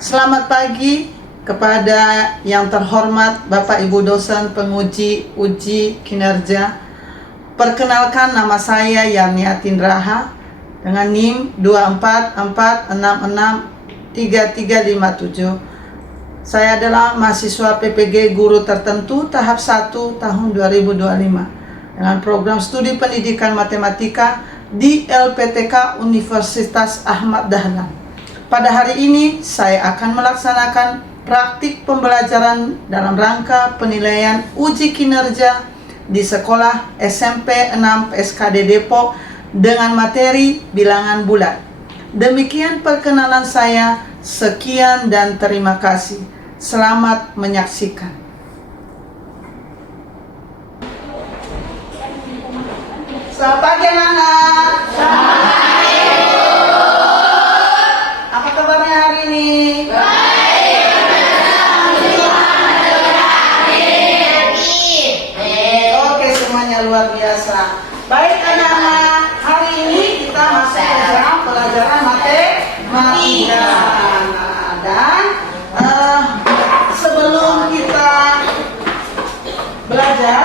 Selamat pagi kepada yang terhormat Bapak Ibu dosen penguji uji kinerja. Perkenalkan, nama saya Yarniatin Raha dengan NIM 244663357. Saya adalah mahasiswa PPG Guru Tertentu tahap 1 tahun 2025 dengan program studi pendidikan matematika di LPTK Universitas Ahmad Dahlan. Pada hari ini saya akan melaksanakan praktik pembelajaran dalam rangka penilaian uji kinerja di sekolah SMP 6 PSKD Depok dengan materi bilangan bulat. Demikian perkenalan saya, sekian dan terima kasih. Selamat menyaksikan. Selamat pagi anak-anak. Apa kabarnya hari ini? Oke, semuanya luar biasa. Baik anak-anak, hari ini kita masuk ke dalam pelajaran matematika. Dan sebelum kita belajar,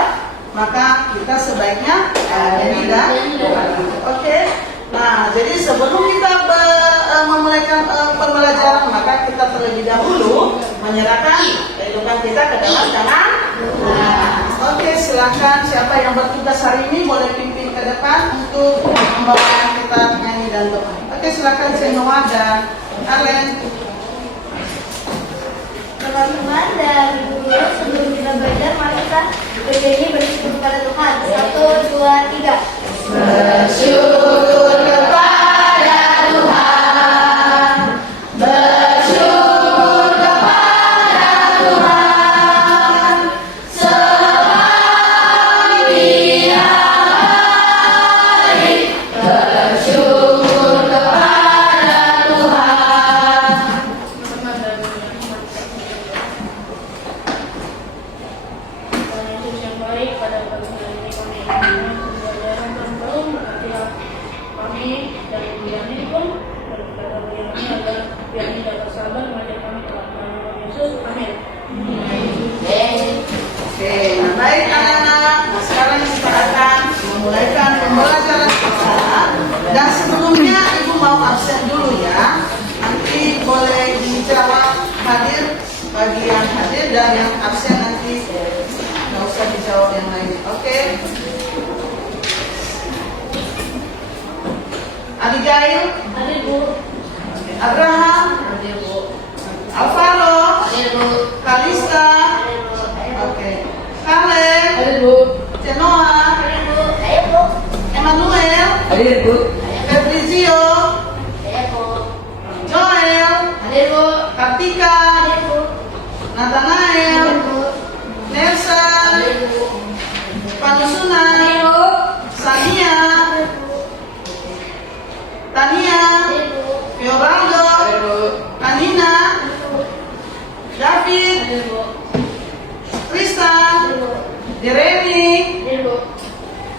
maka kita sebaiknya ini dan oke. Nah, jadi sebelum kita memulai pembelajaran, maka kita terlebih dahulu menyerahkan kehidupan kita ke dalam tangan. Oke, silakan siapa yang bertugas hari ini boleh pimpin ke depan untuk membawakan kita nyanyi dan doa. Oke, silakan Senoa dan Arlen. Teman-teman dan guru, sebelum kita belajar, mari kita bernyanyi bersyukur kepada Tuhan. 1, 2, 3. Bersyukur kepada Tuhan, bersyukur kepada Tuhan, selama Dia baik. Bersyukur kepada Tuhan. Yesus yang baik, pada pagi hari ini kami ingin pembelajaran baru setiap kami dari kuliah ini pun pada kuliah ini agar biar ini dapat sabar mengajar kami dalam nama Yesus. Amin. Oke, nah baik anak-anak. Nah sekarang kita akan memulaikan pembelajaran kita. Dan sebelumnya ibu mau absen dulu ya. Nanti boleh dijawab hadir bagi yang hadir, dan yang absen nanti nggak usah dijawab yang lain. Oke. Abigail, Hadir Bu. Abraham, Hadir Bu. Alvaro, Hadir Bu. Kalista, oke, Kalen, Hadir Bu. Cenoa, Hadir Bu. Ayo Bu. Emmanuel, Hadir Bu. Febrizio, Ayo Bu. Joel, Hadir Bu. Kartika, Hadir Bu. Nathanael, Hadir Bu. Nelson, Hadir Bu. Panusunan, Hadir Bu. Sania, Hadir Bu. Tania, Hadir Bu. Fioraldo, Kanina, David, Hadir Bu. Tristan, Hadir Bu. Jeremy, Hadir Bu.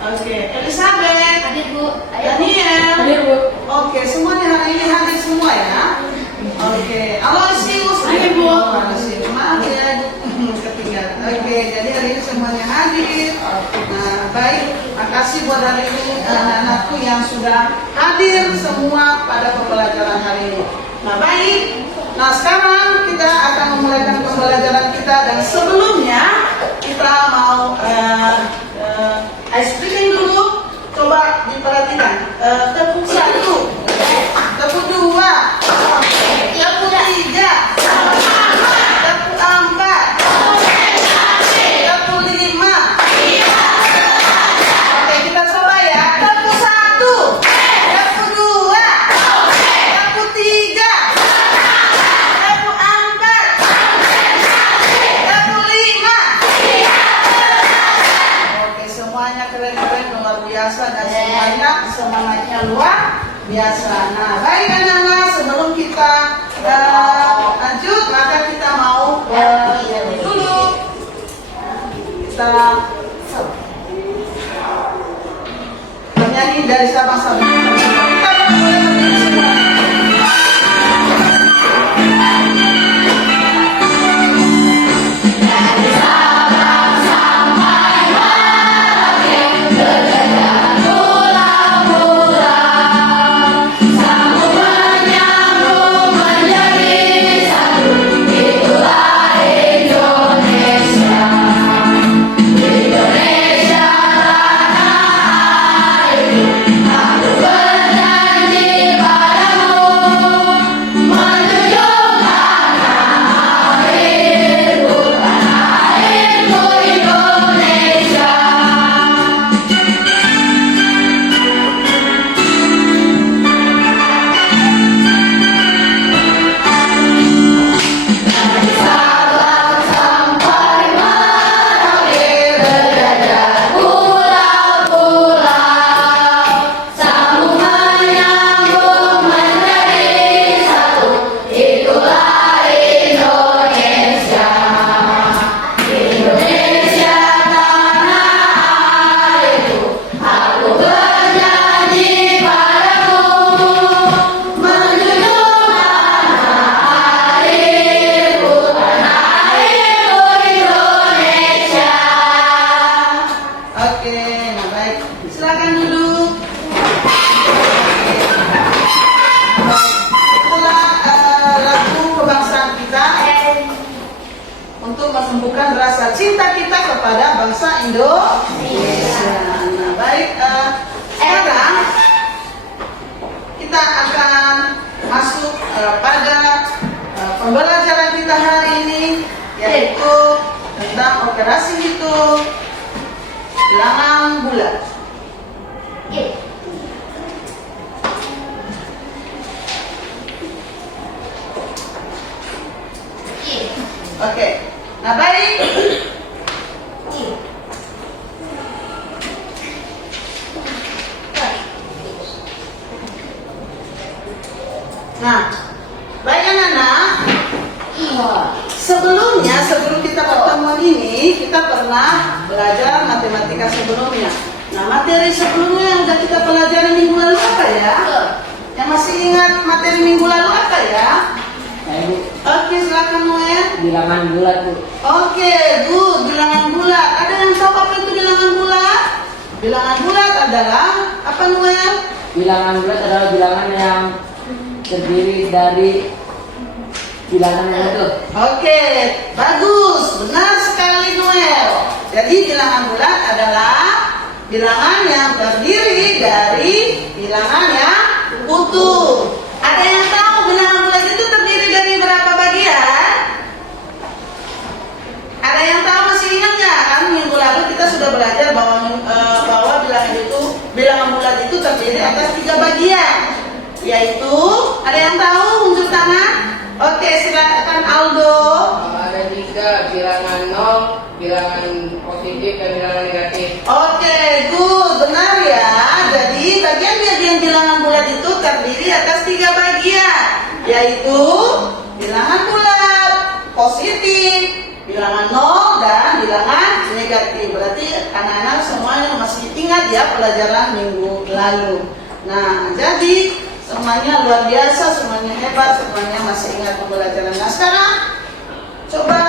oke, Elizabeth, Hadir Bu. Daniel. Hadir Bu. Oke, semuanya hari ini hadir semua ya. Oke, Aloysius. Hadir, Bu. Aloysius, maaf ya ketinggalan. Oke, jadi hari ini semuanya hadir. Nah, baik. Makasih buat hari ini anak-anakku yang sudah hadir semua pada pembelajaran hari ini. Nah, baik. Nah, sekarang kita akan memulaikan pembelajaran kita, dan sebelumnya kita mau ice breaking dulu. Coba diperhatikan. Tepuk 1, tepuk 2, tepuk 3, tepuk 4, tepuk 5. Oke, kita coba ya. Tepuk 1, tepuk 2, tepuk 3, tepuk 4, tepuk 5. Oke, semuanya keren-keren, luar biasa, dan semuanya semangatnya luar biasa. Nah, baik anak-anak, sebelum kita lanjut, maka kita mau dulu kita bernyanyi dari Sabang sampai Merauke. untuk menumbuhkan rasa cinta kita kepada bangsa Indonesia. Nah, baik, sekarang kita akan masuk pada pembelajaran kita hari ini, yaitu tentang operasi hitung bilangan bulat. Oke, nah baik. Nah, baik anak-anak. Sebelum kita pertemuan ini, kita pernah belajar matematika sebelumnya. Nah, materi sebelumnya yang sudah kita pelajari minggu lalu apa ya? Yang masih ingat materi minggu lalu apa ya? Oke, silakan Noel. Bilangan bulat, Bu. Oke, good. Bilangan bulat. Ada yang tahu apa itu bilangan bulat? Bilangan bulat adalah apa, Noel? Bilangan bulat adalah bilangan yang terdiri dari bilangan yang betul. Oke, bagus. Benar sekali, Noel. Jadi bilangan bulat adalah bilangan yang terdiri dari bilangan yang utuh. Ada yang tahu bilangan bulat itu terdiri dari berapa bagian? Ada yang tahu, masih ingat nggak? Kan minggu lalu kita sudah belajar bahwa bilangan bulat itu terdiri atas 3 bagian, yaitu ada yang tahu? Unjuk tangan. Oke, silakan Aldo. Ada 3, bilangan 0, bilangan positif, dan bilangan negatif. Oke, good, benar ya. Jadi bagian-bagian bilangan bulat itu terdiri atas 3 bagian, yaitu bilangan bulat, positif, bilangan 0, dan bilangan negatif. Berarti anak-anak semuanya masih ingat ya pelajaran minggu lalu. Nah, jadi semuanya luar biasa, semuanya hebat, semuanya masih ingat pembelajaran. Nah, sekarang coba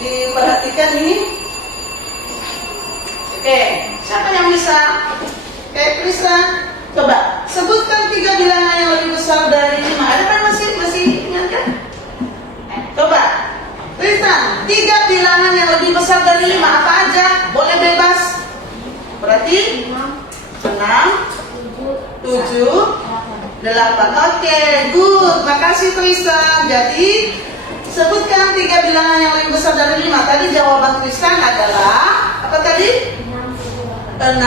diperhatikan ini. Oke, siapa yang bisa? Oke, Krista, coba sebutkan 3 bilangan yang lebih besar dari 5. Ada kan masih ingat kan? Coba, Krista, 3 bilangan yang lebih besar dari 5 apa aja? Boleh bebas. Berarti 6, 7, 8. Oke, good. Makasih Krista. Jadi sebutkan 3 bilangan yang lebih besar dari 5. Tadi jawaban Krista adalah apa tadi? 6,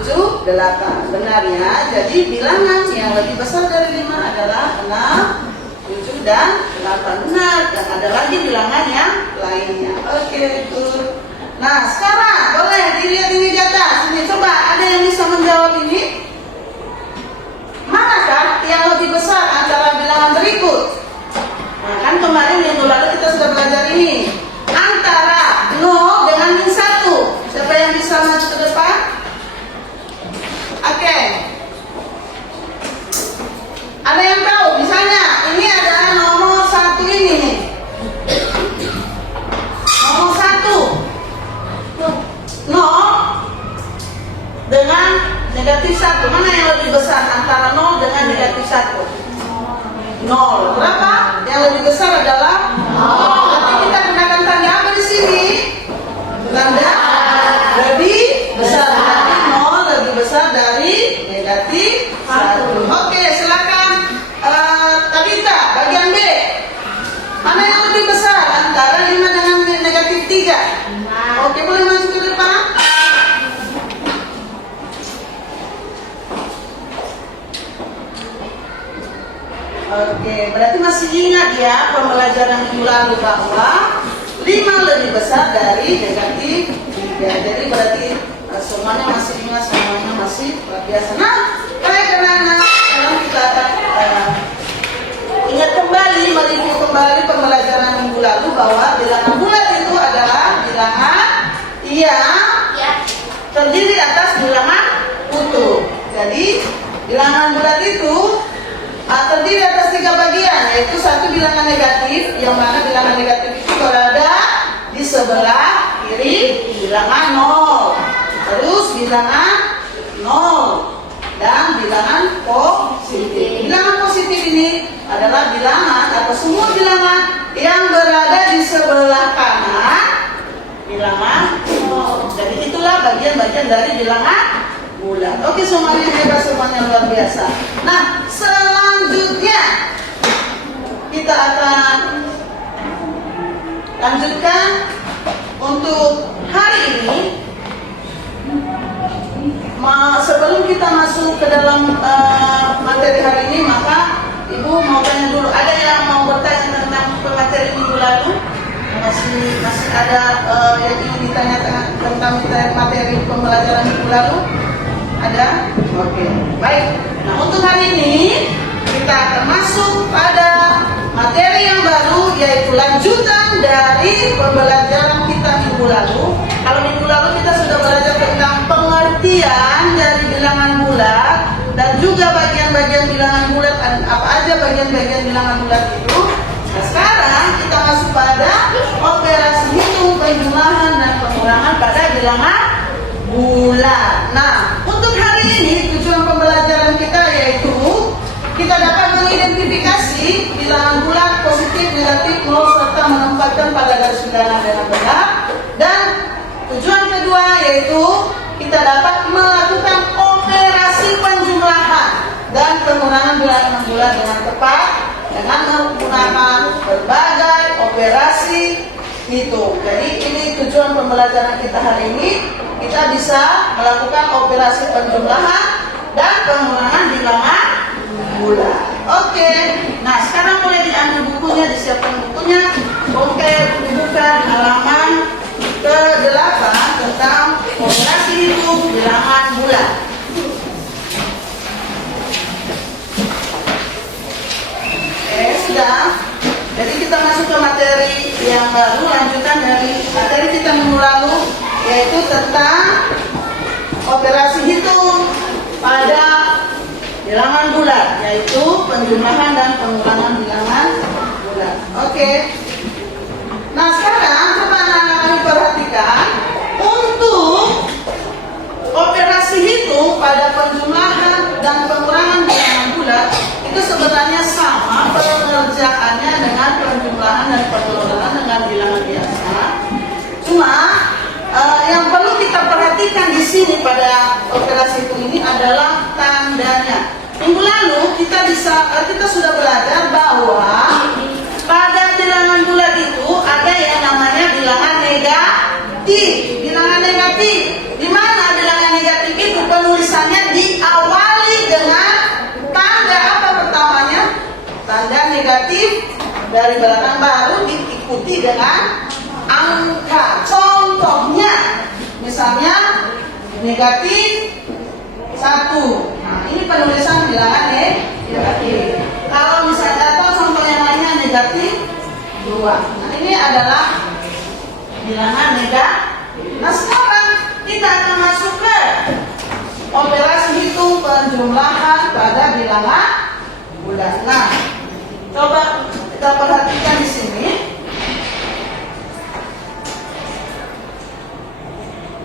7, 8. Benar ya. Jadi bilangan yang lebih besar dari 5 adalah 6, 7, dan 8. Benar. Dan ada lagi bilangan yang lainnya. Oke, good. Nah, sekarang boleh dilihat ini di atas. Ini coba, ada yang bisa menjawab ini? Manakah yang lebih besar antara bilangan berikut? Nah, kan kemarin minggu lalu kita sudah belajar ini. Antara 0 dengan min 1. Siapa yang bisa maju ke depan? Oke. Ada yang tahu? Misalnya, ini adalah nomor 1 ini nih. Nomor 1. 0 dengan negatif 1. Mana yang lebih besar antara 0 dengan negatif 1? 0. Berapa? Yang lebih besar adalah 0. Nanti kita gunakan tanda apa di sini? Tanda lebih besar. Berarti 0 lebih besar dari negatif 1. Oke, silakan Tabita, bagian B. Mana yang lebih besar antara 5 dengan negatif 3? Oke, boleh masuk ke depan. Oke, berarti masih ingat ya pembelajaran minggu lalu bahwa 5 lebih besar dari negatif 3. Jadi berarti semuanya masih ingat, semuanya masih luar biasa. Nah, baik anak-anak, sekarang kita akan ingat kembali, mereview kembali pembelajaran minggu lalu bahwa bilangan bulat itu adalah bilangan yang terdiri atas bilangan utuh. Jadi bilangan bulat itu terdiri atas 3 bagian, yaitu 1 bilangan negatif, yang mana bilangan negatif itu berada di sebelah kiri bilangan 0, terus bilangan 0, dan bilangan positif. bilangan positif ini adalah bilangan atau semua bilangan yang berada di sebelah kanan bilangan nol. Jadi itulah bagian-bagian dari bilangan bulat. Oke, semuanya hebat, semuanya luar biasa. Nah, selanjutnya kita akan lanjutkan untuk hari ini. Sebelum kita masuk ke dalam materi hari ini, maka Ibu mau tanya dulu, ada yang mau bertanya tentang materi minggu lalu? Masih ada yang ingin ditanyakan tentang materi pembelajaran minggu lalu? Ada? Oke, baik. Nah, untuk hari ini kita akan masuk pada materi yang baru, yaitu lanjutan dari pembelajaran kita minggu lalu. Kalau minggu lalu kita sudah belajar tentang pengertian dari bilangan bulat dan juga bagian-bagian bilangan bulat, apa aja bagian-bagian bilangan bulat itu. Nah, sekarang kita masuk pada operasi hitung, penjumlahan dan pengurangan pada bilangan bulat. Nah, untuk hari ini tujuan pembelajaran kita yaitu kita dapat mengidentifikasi bilangan bulat positif, negatif, nol serta menempatkan pada garis bilangan dengan benar. Dan tujuan kedua yaitu kita dapat melakukan operasi penjumlahan dan pengurangan bilangan bulat dengan tepat dengan menggunakan berbagai operasi hitung. Jadi ini tujuan pembelajaran kita hari ini. Kita bisa melakukan operasi penjumlahan dan pengurangan bilangan bulat. Oke, nah sekarang mulai diambil bukunya, disiapkan bukunya. Oke, buka halaman ke-8 tentang operasi hitung bilangan bulat. Oke, sudah. Jadi kita masuk ke materi yang baru, lanjutan dari materi kita minggu lalu, yaitu tentang operasi hitung pada bilangan bulat, yaitu penjumlahan dan pengurangan bilangan bulat. Oke. Nah, sekarang coba anak-anak kami perhatikan untuk operasi hitung pada penjumlahan dan pengurangan bilangan bulat itu sebenarnya sama pengerjaannya dengan penjumlahan dan pengurangan dengan bilangan biasa. Cuma yang perlu kita perhatikan di sini pada operasi hitung ini adalah tandanya. Minggu lalu kita sudah belajar bahwa pada bilangan bulat itu ada yang namanya bilangan negatif. Bilangan negatif, di mana bilangan negatif itu penulisannya diawali dengan tanda apa pertamanya? Tanda negatif, dari belakang baru diikuti dengan angka. Contohnya, misalnya negatif 1. Nah, ini penulisan bilangan negatif. Kalau misalnya atau contoh yang lainnya negatif 2. Nah, ini adalah bilangan negatif. Nah, sekarang kita akan masuk ke operasi hitung penjumlahan pada bilangan bulat. Nah, coba kita perhatikan di sini.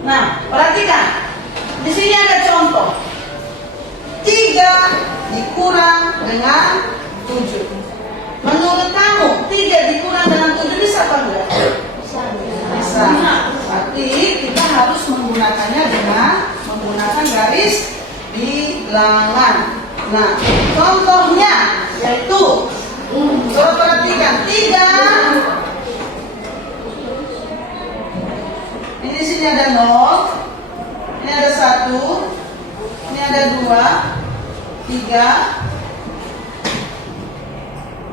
Nah, perhatikan. Di sini ada contoh. 3 dikurang dengan 7. Menurut kamu 3 dikurang dengan 7 bisa apa enggak? Bisa. Berarti kita harus menggunakannya dengan menggunakan garis bilangan. Nah, contohnya yaitu coba perhatikan 3. Ini di sini ada 0, ini ada 1, ini ada 2, 3,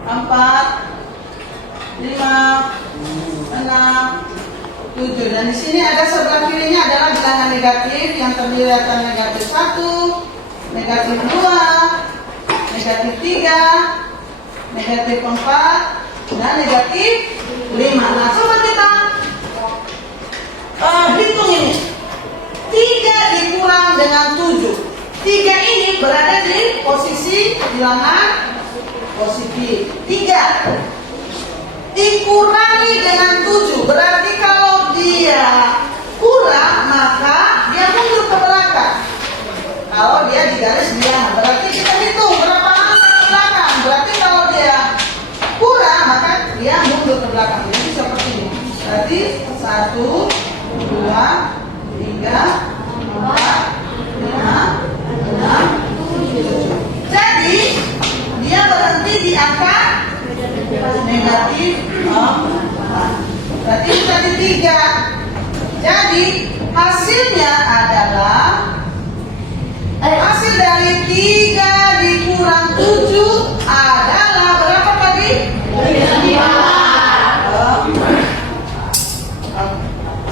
4, 5, 6, 7. Dan di sini ada sebelah kirinya adalah bilangan negatif yang terdiri atas negatif 1, negatif 2, negatif 3, negatif 4, dan negatif 5. Nah, coba kita hitung ini. 3 dikurang dengan 7. 3 ini berada di posisi bilangan positif. 3 dikurangi dengan 7. Berarti kalau dia kurang, maka dia mundur ke belakang. Kalau dia di garis bilangan, berarti kita hitung berapa angka ke 1, 2, 3, 4, 5, 6, 7. Jadi dia berhenti di angka negatif 4. Berarti itu tadi 3. Jadi hasilnya adalah hasil dari 3 dikurang 7 adalah berapa tadi? 5.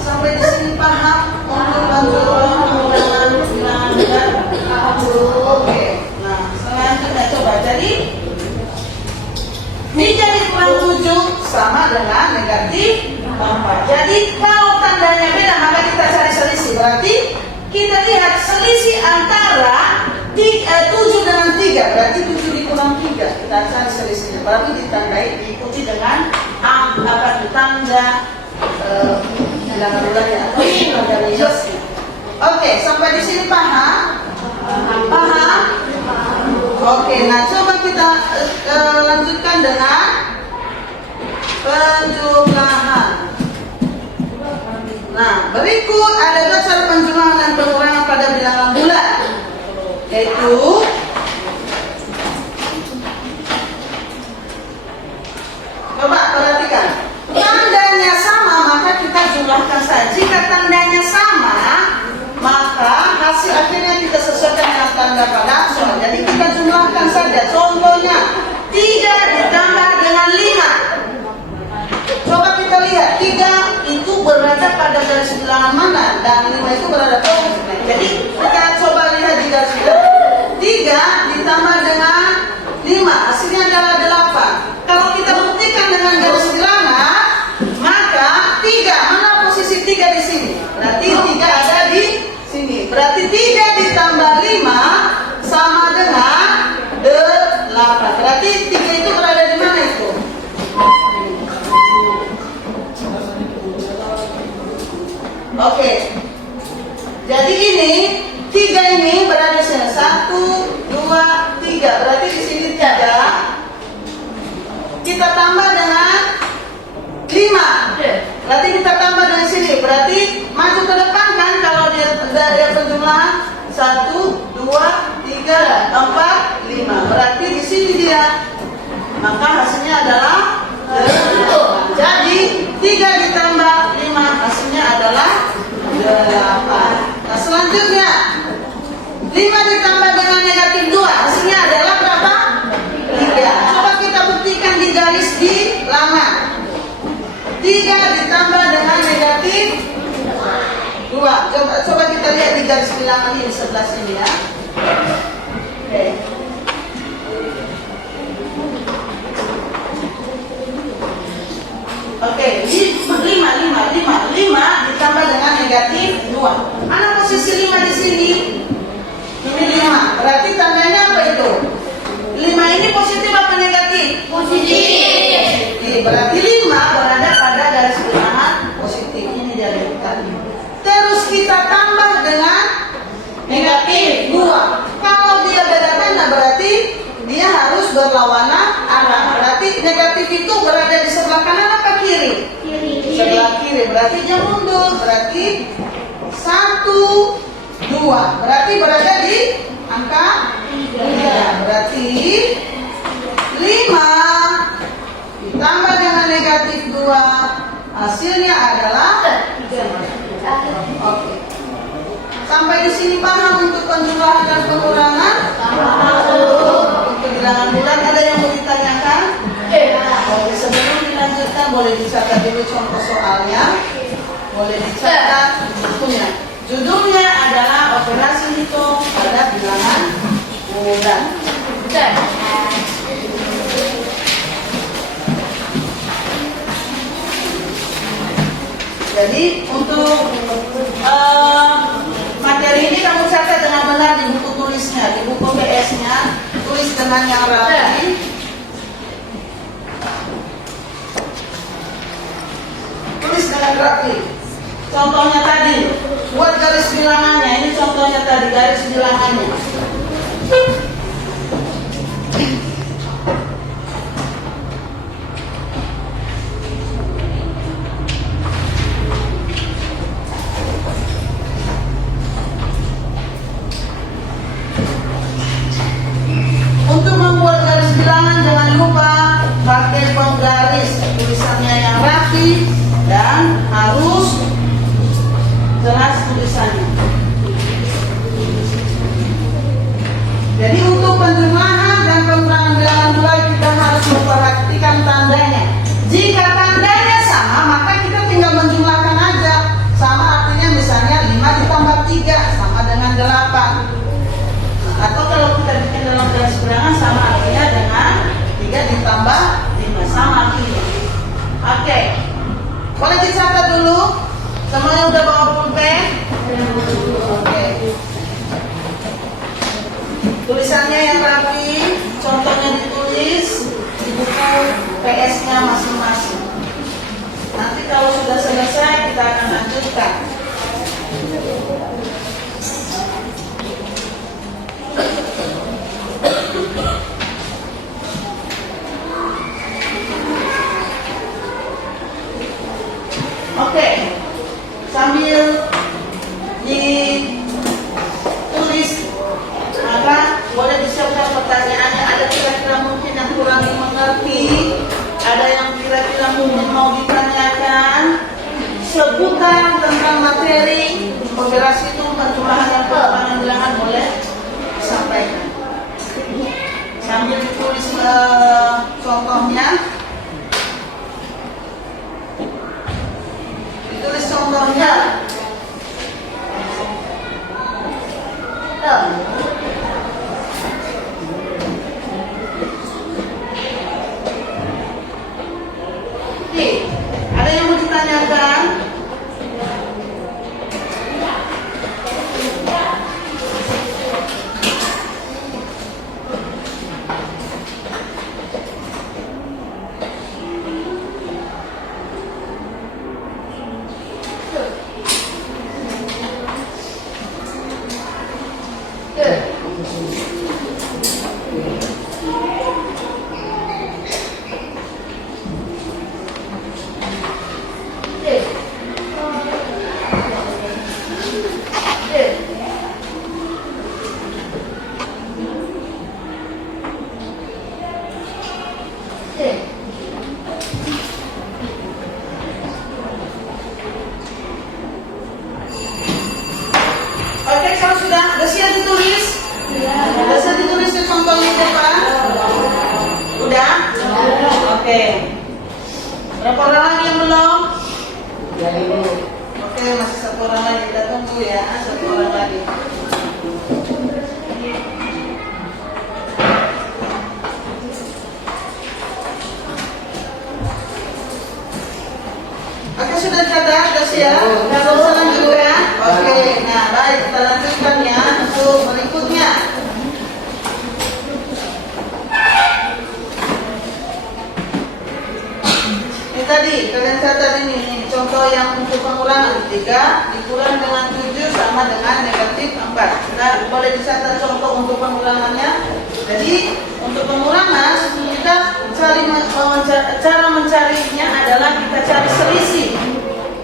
Sampai di sini paham? Oke. Nah, selanjutnya coba. Jadi 3 dikurang 7 sama dengan negatif 4. Jadi kalau tandanya beda maka kita cari selisih. Berarti kita lihat selisih antara 7 dengan 3. Berarti 7 dikurang 3. Kita cari selisihnya. Berarti ditandai diikuti dengan tanda bilangan bulannya atau tanda minusnya. Oke, sampai di sini paham? Paham? Oke, nah coba kita lanjutkan dengan penjumlahan. Nah, berikut ada 2 cara penjumlahan dan pengurangan pada bilangan bulan, yaitu coba perhatikan, tandanya sama maka kita jumlahkan saja. Jika tandanya sama maka hasil akhirnya kita sesuaikan dengan tanda pada soal. Jadi kita jumlahkan saja. Contohnya 3 ditambah dengan 5. Coba kita lihat 3 itu berada pada garis bilangan mana dan 5 itu berada pada. Jadi kita coba lihat di garis bilangan. 3 ditambah dengan 5 hasilnya adalah 8. Kalau kita buktikan dengan garis bilangan maka 3, mana posisi 3 di sini? Berarti 3 ada di sini. Berarti 3 ditambah 5 sama dengan 8. Berarti 3 itu berada di mana itu? Oke. Jadi ini 3 ini berada di sini. 1, 2, 3. Berarti di sini 3. Kita tambah dengan 5. Berarti kita tambah dari sini. Berarti maju ke depan kan kalau dia penjumlahan 1, 2, 3, 4, 5. Berarti di sini dia. Maka hasilnya adalah 8. Jadi 3 ditambah 5 hasilnya adalah 8. Nah selanjutnya 5 ditambah dengan negatif 2 hasilnya adalah berapa? 3. Coba kita buktikan di garis bilangan. 3 ditambah dengan negatif 2. Coba kita lihat di garis bilangan ini di sebelah sini ya. Oke. Oke, 5 ditambah dengan negatif 2. Mana posisi 5 di sini? Ini 5. Berarti tandanya apa itu? 5 ini positif apa negatif? Positif. Berarti 5 berada pada garis bilangan positif. Ini dari tadi. Terus kita tambah dengan negatif 2. Kalau dia beda tanda berarti dia harus berlawanan arah. Berarti negatif itu berada di sebelah kanan apa kiri? Kiri. Sebelah kiri. Berarti dia mundur. Berarti 1, 2. Berarti berada di angka 3. Berarti 5 ditambah dengan negatif 2 hasilnya adalah 3. Oke. Sampai di sini paham untuk penjumlahan dan pengurangan? Untuk bilangan bulan ada yang mau ditanyakan? Oke, sebelum dilanjutkan boleh dicatat dulu contoh soalnya. Boleh dicatat bukunya. Judulnya adalah operasi hitung pada bilangan bulan. Jadi untuk materi ini kamu catat dengan benar di buku tulisnya, di buku PS-nya, tulis dengan yang rapi. Tulis dengan rapi. Contohnya tadi, buat garis bilangannya. Ini contohnya tadi garis bilangannya. jelas tulisannya. Jadi untuk penjumlahan dan pengurangan bilangan bulan kita harus memperhatikan tandanya. Jika tandanya sama, maka kita tinggal menjumlahkan aja. Sama artinya misalnya 5 ditambah 3 sama dengan 8. Atau kalau kita bikin dalam garis bilangan sama artinya dengan 3 ditambah 5 sama artinya. Oke. Boleh dicatat dulu? Semuanya udah bawa pulpen? Oke. Tulisannya yang rapi, contohnya ditulis di buku PS-nya masing-masing. Nanti kalau sudah selesai kita akan lanjutkan. Oke, sambil ditulis, maka boleh disiapkan pertanyaannya. Ada kira-kira mungkin yang kurang dimengerti, ada yang kira-kira mungkin mau ditanyakan seputar tentang materi operasi itu, penjumlahan dan pengurangan bilangan, boleh disampaikan. Sambil ditulis contohnya. Tulis contohnya. Oke, ada yang mau ditanyakan? Oke, kalau sudah siap ditulis? Sudah siap ditulis di contohnya depan? Udah? Oke. Berapa orang lagi yang belum? Oke, masih 1 orang lagi. Kita tunggu ya, 1 orang lagi. Oke, sudah catat, sudah siap? Kalau selanjutnya, oke. Nah, baik, kita lanjutkan ya untuk berikutnya. Ini tadi, kalian catat ini contoh yang untuk pengurangan 3 dikurang dengan 7 sama dengan negatif 4. Nah, boleh dicatat contoh untuk pengurangannya. Jadi, untuk pengurangan kita cara mencarinya adalah kita cari selisih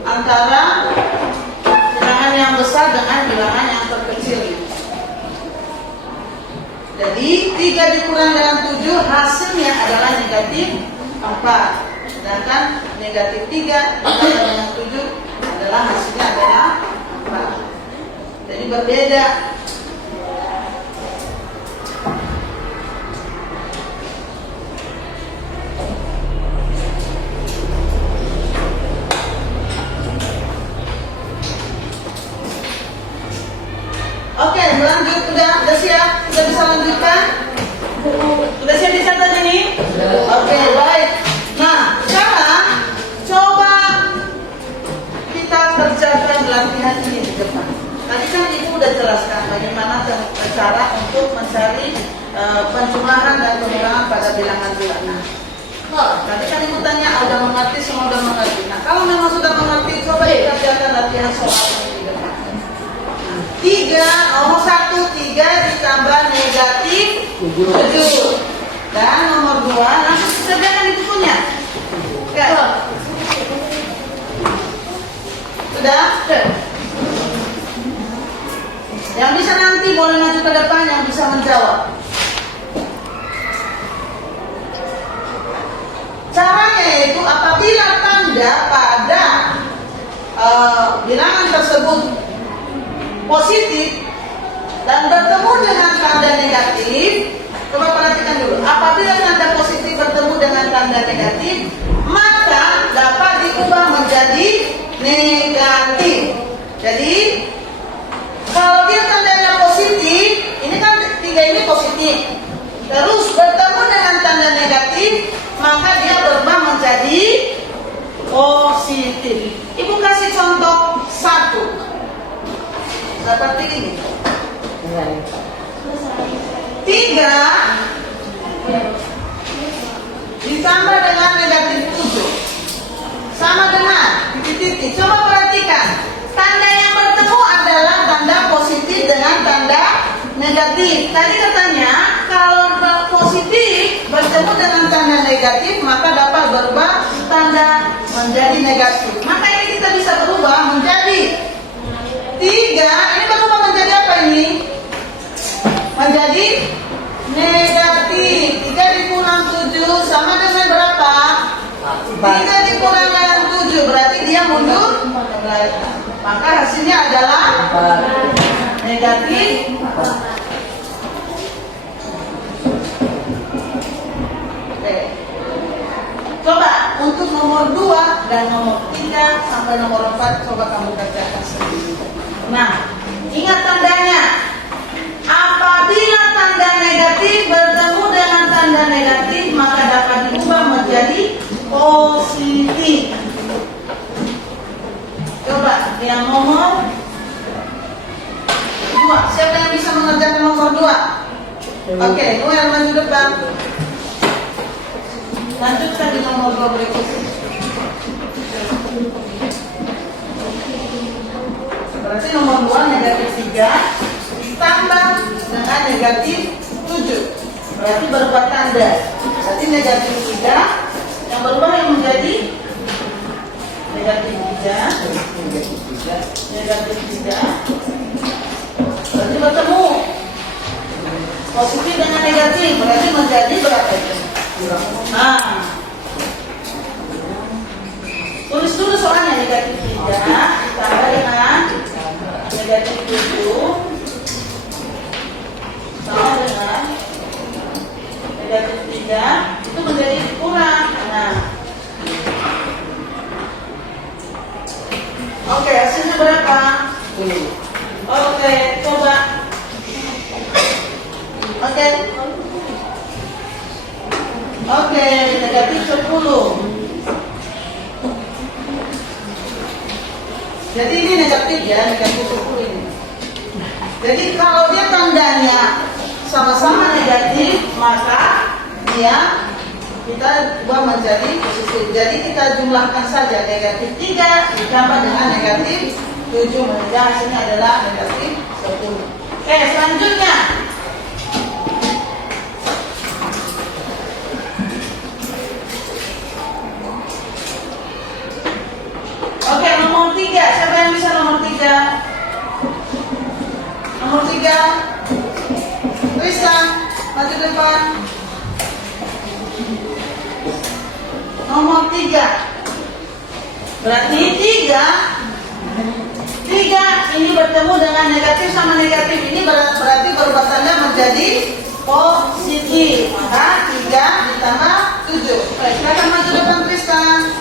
antara bilangan yang besar dengan bilangan yang terkecil. Jadi 3 dikurang dengan 7 hasilnya adalah negatif 4. Sedangkan negatif 3 dikurang dengan 7 adalah hasilnya adalah 4. Jadi berbeda. Oke, lanjut. Udah siap? Sudah bisa lanjutkan? Sudah siap dicatat ini? Oke, baik. Nah, sekarang coba kita kerjakan latihan ini di depan. Tadi kan Ibu udah jelaskan bagaimana cara untuk mencari penjumlahan dan pengurangan pada bilangan bulanan. Tadi kan Ibu tanya, udah mengerti? Semua udah mengerti. Nah, kalau memang sudah mengerti, coba dikerjakan latihan soal ini di depan. 3, nomor 1, 3 ditambah negatif 7. Dan nomor 2, langsung dikerjakan itu punya. Oke. Sudah? Yang bisa nanti boleh maju ke depan, yang bisa menjawab. Caranya yaitu apabila tanda pada bilangan tersebut positif dan bertemu dengan tanda negatif, coba perhatikan dulu. Apabila tanda positif bertemu dengan tanda negatif, maka dapat diubah menjadi negatif. Jadi kalau dia tandanya positif, ini kan 3 ini positif, terus bertemu dengan tanda negatif, maka dia berubah menjadi positif. Ibu kasih contoh 1 seperti ini. 3 ditambah dengan negatif 7 sama dengan titik-titik. Coba perhatikan, tanda yang bertemu adalah tanda positif dengan tanda negatif. Tadi katanya kalau positif bertemu dengan tanda negatif, maka dapat berubah tanda menjadi negatif. Maka ini kita bisa berubah menjadi 3. Ini berubah menjadi apa ini? Menjadi negatif. 3 dikurang 7 sama dengan berapa? 3 dikurang dengan 7, berarti dia mundur ke belakang. Maka hasilnya adalah negatif 4. Oke. Coba untuk nomor 2 dan nomor 3 sampai nomor 4 coba kamu kerjakan sendiri. Nah, ingat tandanya. Apabila tanda negatif bertemu dengan tanda negatif, maka dapat diubah menjadi positif. Coba yang nomor 2. Siapa yang bisa mengerjakan nomor 2? Oke, Noel maju depan. Lanjutkan di nomor 2 berikutnya. Berarti nomor 2 negatif 3 ditambah dengan negatif 7, berarti berubah tanda. Berarti negatif 3 yang berubah yang menjadi negatif 3, negatif 3, berarti bertemu positif dengan negatif, berarti menjadi berapa itu? Nah, tulis dulu soalnya negatif 3 ditambah dengan negatif 7 sama dengan negatif 3 itu menjadi kurang. Nah, oke, hasilnya berapa? Oke, coba. Oke, negatif 10. Jadi ini negatif ya, negatif 10 ini. Jadi kalau dia tandanya sama-sama negatif, maka dia kita ubah menjadi positif. Jadi kita jumlahkan saja negatif 3 ditambah dengan negatif 7, maka hasilnya adalah negatif 10. Oke, selanjutnya. Oke, nomor 3. Siapa yang bisa nomor 3? Nomor 3. Tristan, maju depan. Nomor 3. Berarti 3 ini bertemu dengan negatif sama negatif. Ini berarti berubah tanda menjadi positif. Maka 3 ditambah 7. Baik, silakan maju depan Tristan.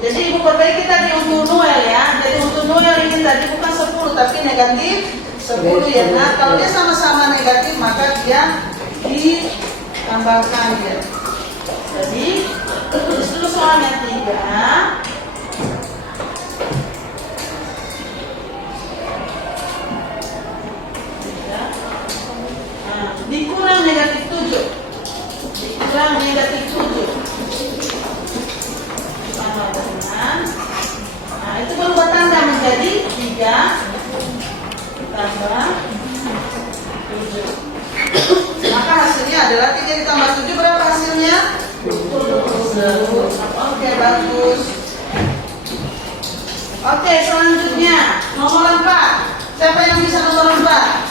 Jadi ibu perbaiki tadi untuk Noel ya. Jadi untuk Noel ini tadi bukan 10 tapi negatif 10 ya. Nah, kalau dia sama-sama negatif maka dia ditambahkan ya. Jadi tulis dulu soalnya 3 dikurang negatif 7, dikurang negatif 7 sama dengan, nah itu berubah tanda menjadi 3 tambah 7, maka hasilnya adalah 3 ditambah 7 berapa hasilnya? 10. Oke, bagus. Oke, selanjutnya nomor 4. Siapa yang bisa nomor 4?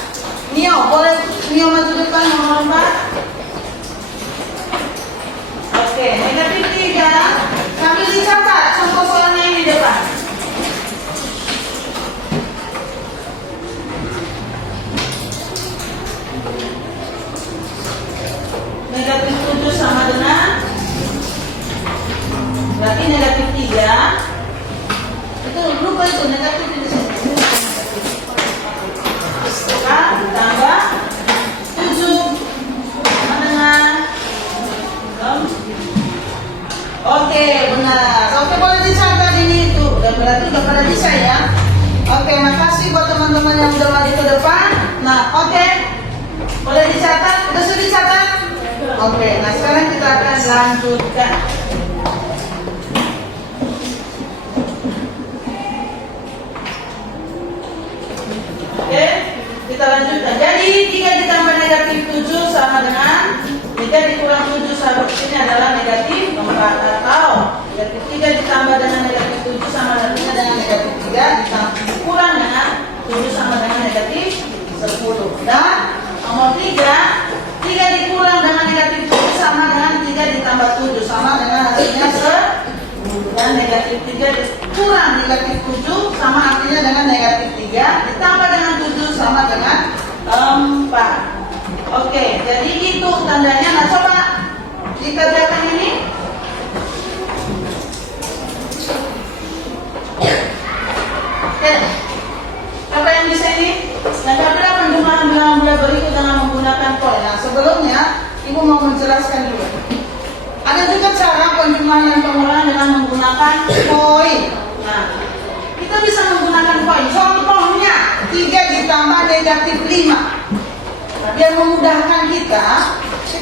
Nio, boleh Nio maju depan nomor 4? berarti udah pada bisa ya. Oke, makasih buat teman-teman yang udah maju ke depan. Nah, oke. Boleh dicatat? Udah sudah dicatat? Oke, nah sekarang kita akan lanjutkan. Oke, kita lanjutkan. Jadi 3 ditambah negatif 7 sama dengan 3 dikurang 7 sahabat, ini adalah negatif 4, atau negatif 3 ditambah dengan negatif 7 sama dengan negatif 3 dikurang dengan 7 sama dengan negatif 10. Dan nomor 3 dikurang dengan negatif 7 sama dengan 3 ditambah 7 sama dengan hasilnya 10. Dan negatif 3 dikurang negatif 7 sama artinya dengan negatif 3 ditambah dengan 7 sama dengan 4. Oke, jadi itu tandanya. Nah, coba dikerjakan ini. Oke, apa yang bisa ini? Nah, ada penjumlahan bilangan bulat berikut dengan menggunakan poin. Nah, sebelumnya Ibu mau menjelaskan dulu. Ada juga cara penjumlahan dan pengulangan dengan menggunakan poin. Nah, kita bisa menggunakan poin. Contohnya 3 ditambah negatif 5. Nah, biar memudahkan kita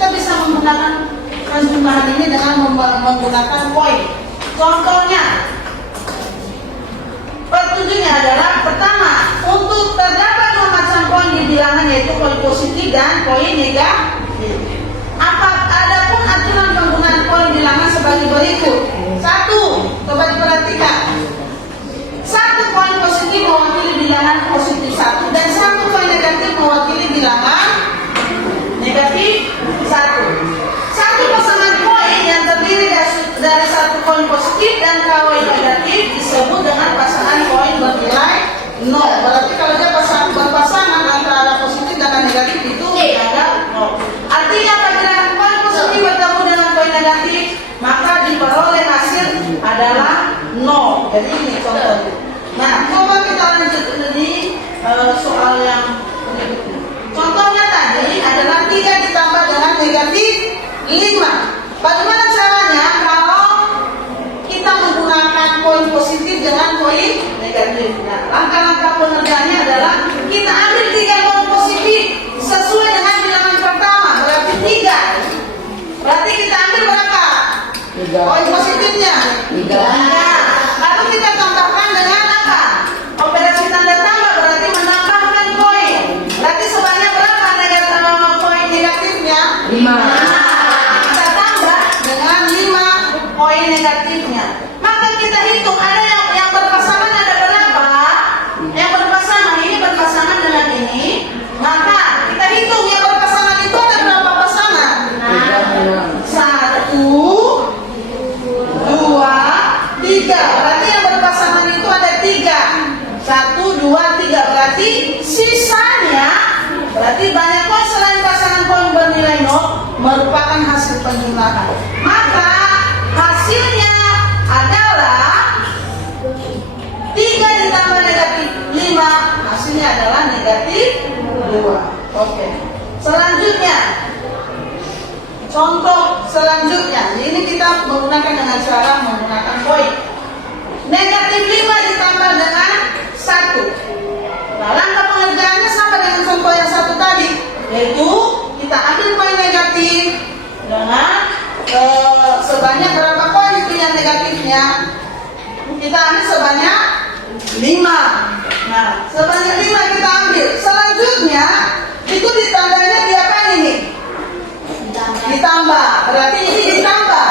bisa menggunakan penjumlahan ini dengan menggunakan poin. Contohnya, petunjuknya adalah pertama, untuk terdapat 2 macam poin di bilangan, yaitu poin positif dan poin negatif. Adapun aturan penggunaan poin bilangan sebagai berikut. 1, coba diperhatikan. 1 poin positif mewakili bilangan positif 1 dan 1 poin negatif mewakili bilangan negatif 1. 1 pasangan poin yang terdiri dari 1 poin positif dan poin negatif disebut dengan pasangan poin bernilai 0. Berarti kalau dia berpasangan antara positif dan negatif itu dianggap 0. Artinya apabila poin positif bertemu dengan poin negatif, maka diperoleh hasil adalah 0. Jadi ini contohnya. Nah, coba kita lanjut ini soal yang berikutnya. Contohnya tadi adalah 3 ditambah dengan negatif 5. Bagaimana caranya kalau kita menggunakan poin positif dengan poin negatif? Nah, langkah-langkah pengerjaannya adalah kita ambil 3 poin positif sesuai dengan bilangan pertama, berarti 3. Berarti kita ambil berapa? 3. Poin positifnya 3. Lalu kita tambahkan dengan apa? Operasi tanda tambah, berarti menambahkan poin. Berarti sebanyak berapa poin negatifnya? 5. Kita tambah dengan 5 poin negatifnya. Maka kita hitung ada yang berpasangan ada berapa? Yang berpasangan ini berpasangan dengan ini. Maka kita hitung yang berpasangan itu ada berapa pasangan? 1, 2, 3. Berarti yang berpasangan itu ada 3. 1, 2, 3. Berarti sisanya, berarti banyak poin selain pasangan poin bernilai 0 merupakan hasil penjumlahan. Maka hasilnya adalah 3 ditambah negatif 5. Hasilnya adalah negatif 2. Oke. Selanjutnya, contoh selanjutnya, ini kita menggunakan dengan cara menggunakan poin. Negatif 5 ditambah dengan 1. Nah, langkah pengerjaannya sama dengan contoh yang 1 tadi, yaitu kita ambil poin negatif dengan sebanyak berapa poin itu yang negatifnya? Kita ambil sebanyak 5. Nah, sebanyak 5 kita ambil. Selanjutnya itu ditandanya diapain ini? Ditambah. Berarti ini ditambah.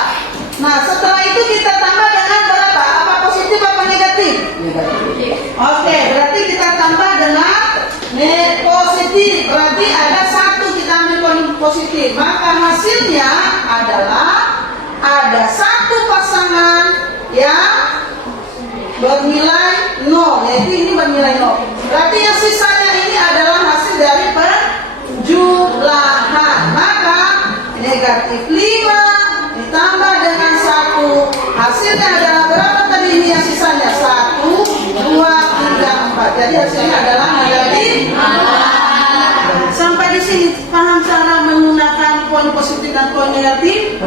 Nah, setelah itu kita tambah dengan berapa? Apa positif apa negatif? Negatif. Oke, berarti kita tambah dengan positif. Berarti ada 1 kita ambil poin positif. Maka hasilnya adalah ada 1 pasangan yang bernilai 0, yaitu ini bernilai 0. Berarti yang sisanya ini adalah hasil dari penjumlahan. Maka negatif 5 ditambah dengan 1, hasilnya adalah berapa tadi ini yang sisanya? 1, 2, 3, 4. Jadi hasilnya adalah negatif 4. Sampai di sini paham cara menggunakan poin positif dan poin negatif?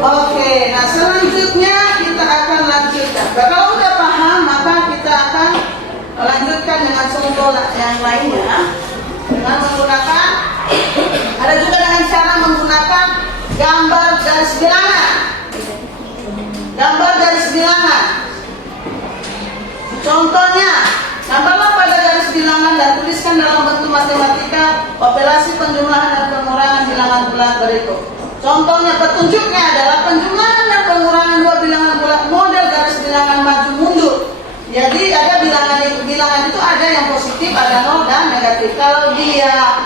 Oke, nah selanjutnya kita akan lanjutkan. Kalau udah simbol yang lainnya dengan menggunakan, ada juga dengan cara menggunakan gambar garis bilangan. Gambar garis bilangan. Contohnya, gambarlah pada garis bilangan dan tuliskan dalam bentuk matematika operasi penjumlahan dan pengurangan bilangan bulat berikut. Contohnya, petunjuknya adalah penjumlahan dan pengurangan dua bilangan bulat model garis bilangan maju mundur. Jadi ada bilangan itu ada yang positif, ada nol dan negatif. Kalau dia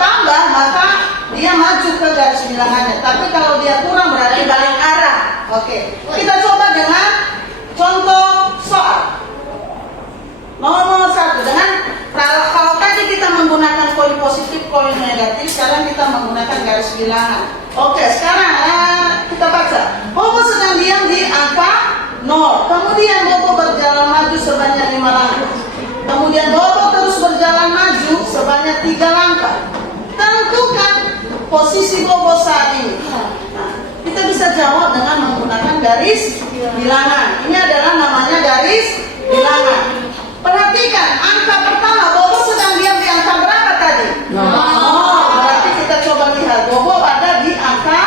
tambah maka dia maju ke garis bilangannya. Tapi kalau dia kurang berarti balik arah. Oke, kita coba dengan contoh soal. Nomor 1 dengan kalau tadi kita menggunakan koin positif, koin negatif, sekarang kita menggunakan garis bilangan. Oke, sekarang kita baca. Bobo sedang diam di angka 0. Kemudian Bobo berjalan maju sebanyak 5 langkah. Kemudian Bobo terus berjalan maju sebanyak 3 langkah. Tentukan posisi Bobo saat ini. Nah, kita bisa jawab dengan menggunakan garis bilangan. Ini adalah namanya garis bilangan. Perhatikan, angka pertama Bobo sedang diam di angka berapa tadi? 0. Berarti kita coba lihat, Bobo ada di angka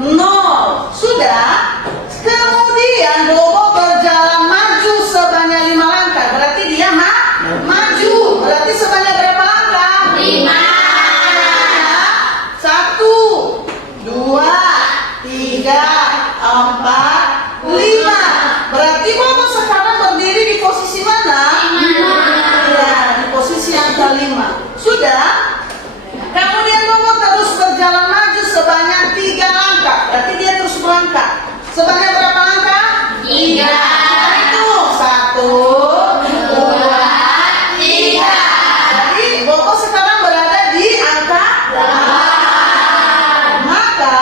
0. Sudah. Kemudian Bobo berjalan maju sebanyak 5 langkah. Berarti dia maju. Berarti sebanyak berapa langkah? 5. 1, 2, 3, 4, 5. Berarti Bobo sekarang berdiri di posisi mana? 5. Ya, di posisi angka 5. Sudah. Kemudian Bobo terus berjalan maju sebanyak 3 langkah. Berarti dia terus melangkah. Sebanyak berapa langkah? 3. Itu 1, 2, 3. Jadi Bobo sekarang berada di angka 8. Maka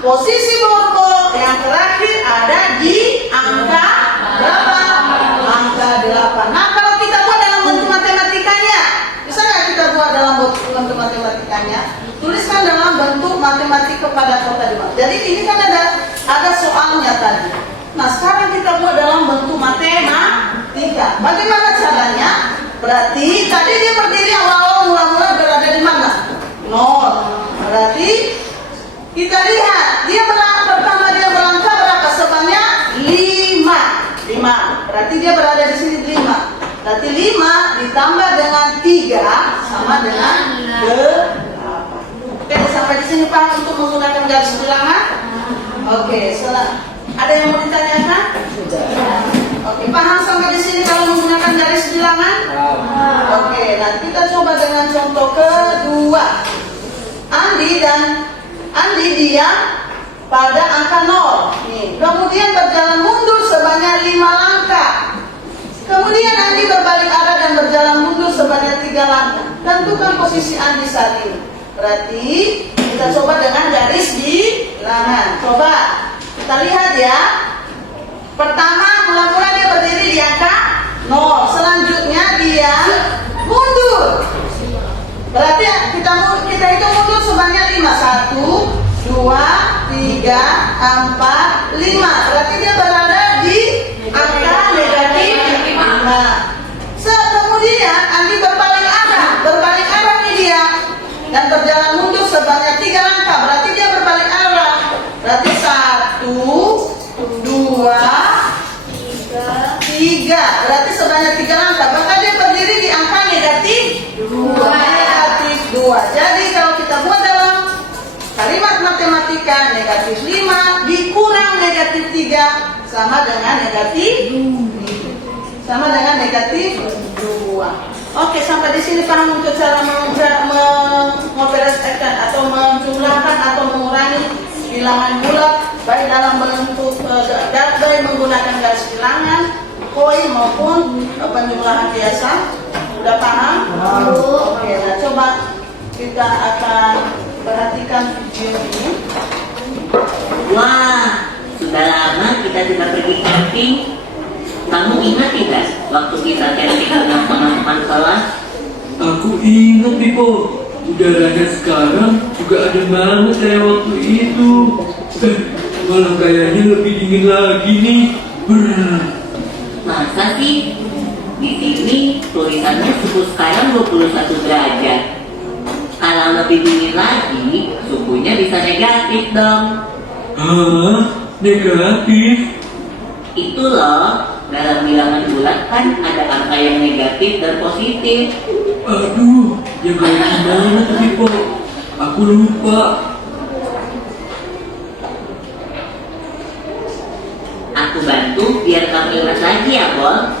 posisi Bobo yang terakhir ada di angka berapa? Angka 8. Nah, kalau kita buat dalam bentuk matematikanya, bisa nggak kita buat dalam bentuk matematikanya? Tuliskan dalam bentuk matematika pada kota di bawah. Jadi ini kan ada soalnya tadi. Nah, sekarang kita buat dalam bentuk matematika. Bagaimana caranya? Berarti tadi dia berdiri awal-awal mula-mula berada di mana? 0. Berarti kita lihat dia pertama dia melangkah berapa? Sebanyak 5. Berarti dia berada di sini 5. Berarti 5 ditambah dengan 3 sama dengan 8. Oke, sampai di sini paham untuk menggunakan garis bilangan? Oke, ada yang mau ditanyakan? Oke, paham sampai di sini kalau menggunakan garis bilangan? Oke, nanti kita coba dengan contoh kedua. Andi diam pada angka 0. Nih, kemudian berjalan mundur sebanyak 5 langkah. Kemudian Andi berbalik arah dan berjalan mundur sebanyak 3 langkah. Tentukan posisi Andi saat ini. Berarti kita coba dengan garis bilangan. Coba kita lihat ya. Pertama, mula-mula dia berdiri di angka 0. Selanjutnya dia mundur. Berarti kita hitung mundur sebanyak 5. 1, 2, 3, 4, 5. Berarti dia berada di angka negatif 5. Kemudian Andi berbalik arah nih dia. Dan berjalan mundur sebanyak 3 langkah. Berarti dia berbalik arah. Berarti 1, 2, 3. Berarti sebanyak 3 langkah. Maka dia berdiri di angka negatif 2. Jadi kalau kita buat dalam kalimat matematika, negatif 5 dikurang negatif 3 sama dengan negatif 2. Oke, sampai di sini paham untuk cara mengoperasikan atau menjumlahkan atau mengurangi bilangan bulat baik dalam bentuk baik menggunakan garis bilangan, koin maupun penjumlahan biasa. Sudah paham? Oke, nah coba kita akan perhatikan video ini. Wah, sudah lama kita tidak pergi camping. Kamu ingat tidak waktu kita camping dengan teman-teman kelas? Aku ingat, Pipo. Udaranya sekarang juga adem banget kayak waktu itu. Malah kayaknya lebih dingin lagi nih. Masa sih? Di sini tulisannya suhu sekarang 21 derajat. Kalau lebih dingin lagi, suhunya bisa negatif dong. Hah? Negatif? Itu loh, dalam bilangan bulat kan ada angka yang negatif dan positif. Aduh, yang kayak gimana tadi po? Aku lupa. Aku bantu biar kamu ingat lagi ya, Bol.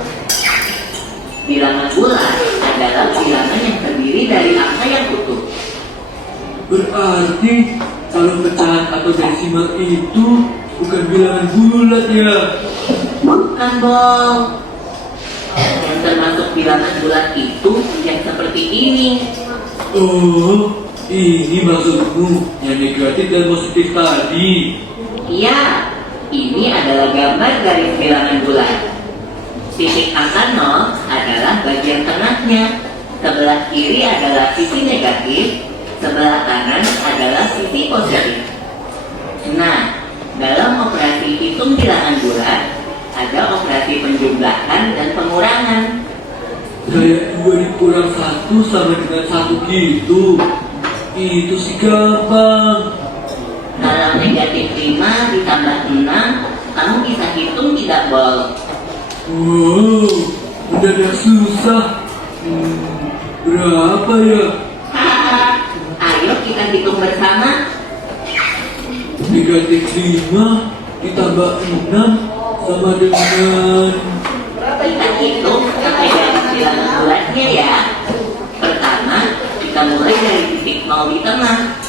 Bilangan bulat adalah bilangan yang terdiri dari angka yang utuh. Berarti kalau pecahan atau desimal itu bukan bilangan bulat ya? Bukan, Bol. Yang termasuk bilangan bulat itu yang seperti ini. Oh, ini maksudmu yang negatif dan positif tadi. Iya, ini adalah gambar garis bilangan bulat. Titik angka 0 adalah bagian tengahnya. Sebelah kiri adalah sisi negatif, sebelah kanan adalah sisi positif. Nah, dalam operasi hitung bilangan bulat, ada operasi penjumlahan dan pengurangan. Kayak 2 dikurang 1 sama dengan 1 gitu. Itu sih gampang. Kalau negatif 5 ditambah 6, kamu bisa hitung tidak, Bol? Wow, mendadak susah. Berapa ya? Haha, ayo kita hitung bersama. Negatif 5 ditambah 6 sama dengan... Kita hitung sampai garis bilangan bulatnya ya. Pertama, kita mulai dari titik 0 di tengah.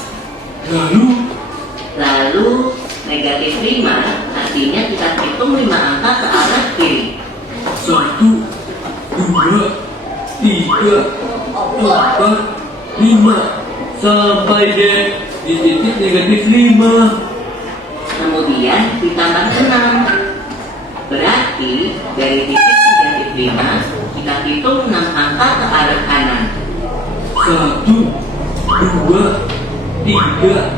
Lalu negatif 5 artinya kita hitung 5 angka ke arah kiri. 1, 2, 3, 4, 5 sampai deh di titik negatif 5. Kemudian ditambah 6. Berarti dari titik negatif 5 kita hitung 6 angka ke arah kanan. 1, 2, 3,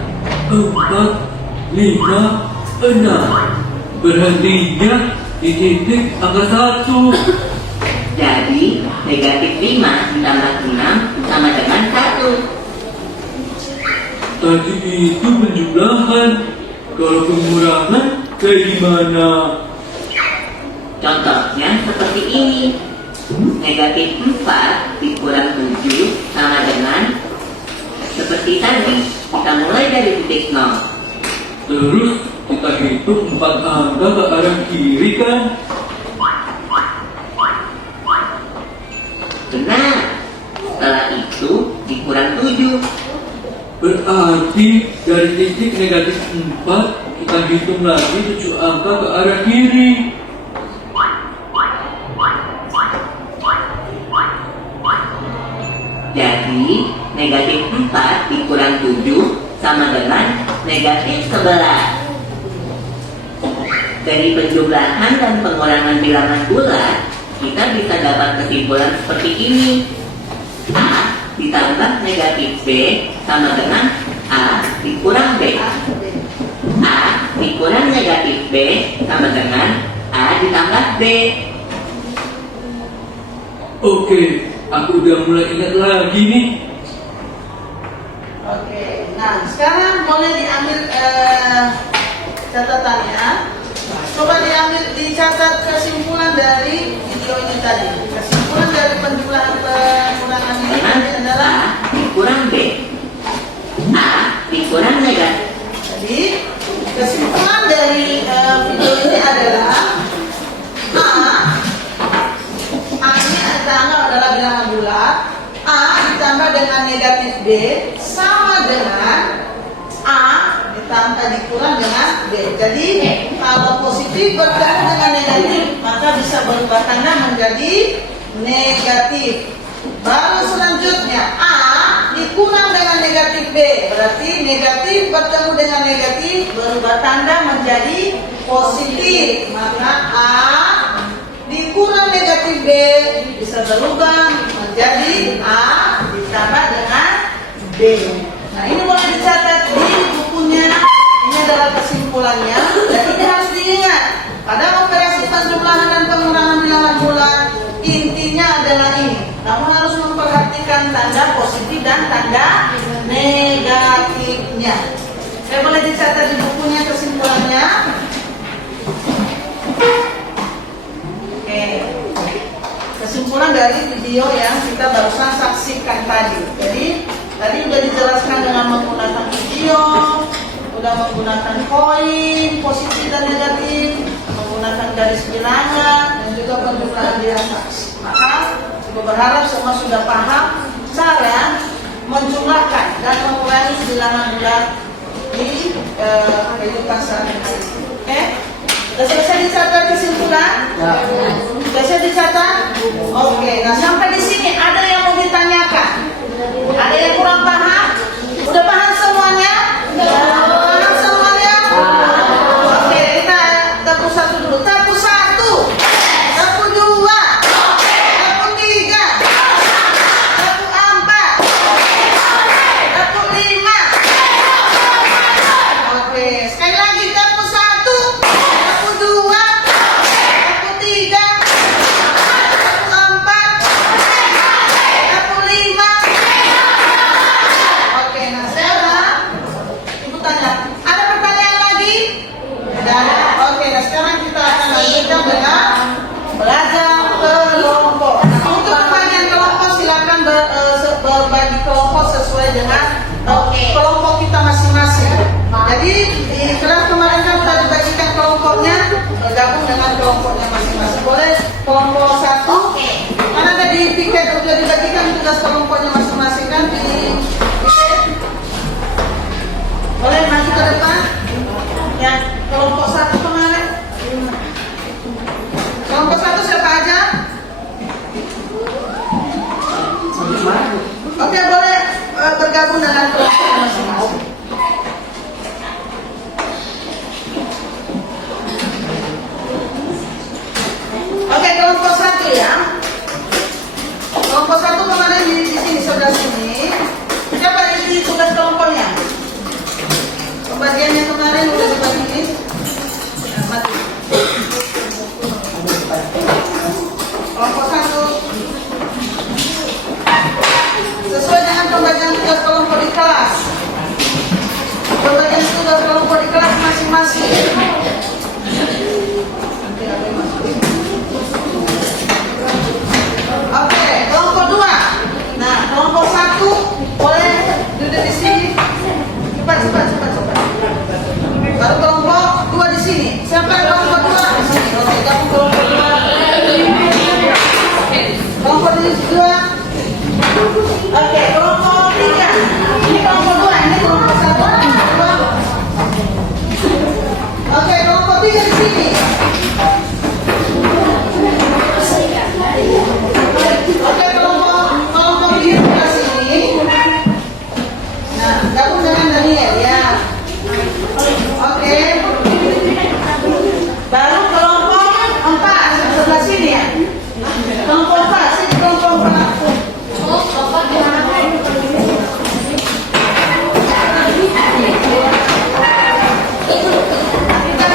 4, 5, 6. Berhentinya di titik angka 1. Jadi negatif 5 ditambah 6 sama dengan 1. Tadi itu penjumlahan. Kalau pengurangan kayak gimana? Contohnya seperti ini. Negatif 4 dikurang 7 sama dengan seperti tadi. Kita mulai dari titik 0. Terus kita hitung 4 angka ke arah kiri kan? Benar. Setelah itu dikurang 7. Berarti dari titik negatif 4 kita hitung lagi 7 angka ke arah kiri. Jadi negatif 4 dikurang 7 sama dengan negatif 11. Dari penjumlahan dan pengurangan bilangan bulat, kita bisa dapat kesimpulan seperti ini. A ditambah negatif B sama dengan A dikurang B. A dikurang negatif B sama dengan A ditambah B. Oke, aku udah mulai ingat lagi nih. Oke, nah sekarang boleh diambil catatannya. Coba dicatat kesimpulan dari video ini tadi. Kesimpulan dari penjumlahan pengurangan ini tadi adalah A dikurang B. A dikurang negatif. jadi kesimpulan dari video ini adalah A ini kita anggap adalah bilangan bulat. A ditambah dengan negatif B sama dengan A ditambah dikurang dengan B. Jadi kalau positif bertemu dengan negatif maka bisa berubah tanda menjadi negatif. Baru selanjutnya A dikurang dengan negatif B, berarti negatif bertemu dengan negatif berubah tanda menjadi positif. Maka A dikurang negatif B bisa berubah menjadi A ditambah dengan B. Nah ini boleh dicatat di bukunya. Ini adalah kesimpulannya. Dan ini harus diingat pada operasi penjumlahan dan pengurangan bilangan bulat, intinya adalah ini. Kamu harus memperhatikan tanda positif dan tanda negatifnya. Boleh dicatat di bukunya kesimpulannya. Oke. Kesimpulan dari video yang kita barusan saksikan tadi. Jadi tadi sudah dijelaskan dengan menggunakan video, sudah menggunakan koin positif dan negatif, menggunakan garis bilangan dan juga penjumlahan biasa. Maka Ibu berharap semua sudah paham cara menjumlahkan dan mengurangi bilangan bulat di kehidupan sehari-hari. Oke? Sudah selesai dicatat kesimpulan? Ya. Sudah selesai dicatat? Oke. Nah sampai di sini ada yang mau ditanyakan? Ada yang kurang paham? Udah paham semuanya? Paham semuanya? Oke, kita tapu satu dulu. Tapu satu, tapu dua, tapu tiga, tapu empat, tapu lima. Oke, sekali lagi tapu satu, tapu dua, tapu tiga, tapu empat, tapu lima. Oke, nah sekarang Ibu tanya, ada pertanyaan lagi? Tidak ada. Oke, nah sekarang kita akan lanjutkan dengan belajar kelompok. Nah, untuk pertanyaan kelompok silakan berbagi kelompok sesuai dengan kelompok kita masing-masing. Jadi di kelas kemarin kan sudah dibagikan kelompoknya, bergabung dengan kelompoknya masing-masing. Boleh kelompok satu? Mana ada di tiket sudah dibagikan tugas kelompoknya masing-masing kan di tiket? Boleh maju ke depan? Ya, kelompok satu kemarin. Kelompok satu siapa aja? Oke, boleh bergabung dengan kelompok masing-masing. Oke, kelompok satu ya. Kelompok satu kemarin di sini, sebelah sini. Siapa yang tugas kelompoknya? Pembagiannya kemarin udah dibagi ini. Nah, mati. Kelompok satu. Sesuai dengan pembagian tugas kelompok di kelas. Pembagian tugas kelompok di kelas masing-masing. Nanti ada yang masuk. Oke, kelompok dua. Nah, kelompok satu boleh duduk di sini. Cepat. Baru kelompok dua di sini. Siapa kelompok dua di sini? Oke, kamu kelompok dua. Kelompok dua. Oke, kelompok tiga. Ini kelompok dua. Ini kelompok satu. Dua. Oke, kelompok tiga di sini. Oke, kelompok tiga di sini. Nah, gabung dengan Daniel ya. Oke. Baru kelompok 4 sebelah sini ya. Kelompok 4, sini kelompok 4. Kita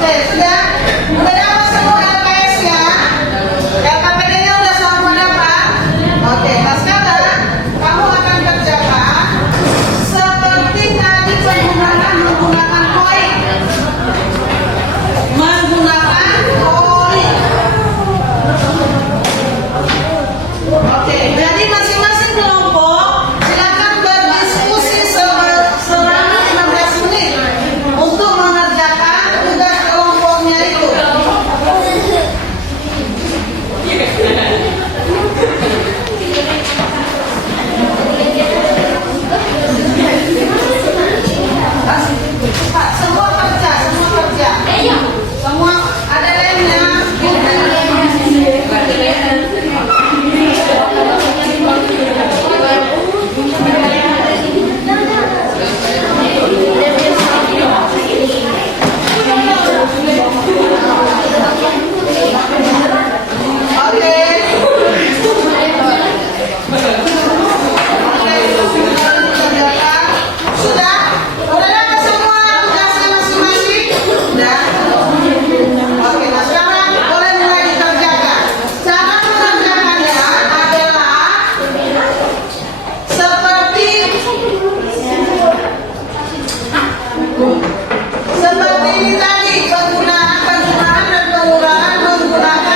Oke, sudah? Udah dapat semua LPS-nya? LKPD-nya udah semua dapat? Oke, nah sekarang kamu akan kerjakan seperti tadi menggunakan koin. Menggunakan koin. Oke, jadi masing-masing kelompok silakan berdiskusi selama 15 menit untuk mengerjakan tugas kelompoknya itu. Pak, semua kerja. Semua ada lemnya. Oke. Sudah? Udah dapat semua tugasnya masing-masing? Sudah? Oke, nah sekarang boleh mulai dikerjakan. Cara mengerjakannya adalah seperti ini tadi, penggunaan dan pengurangan menggunakan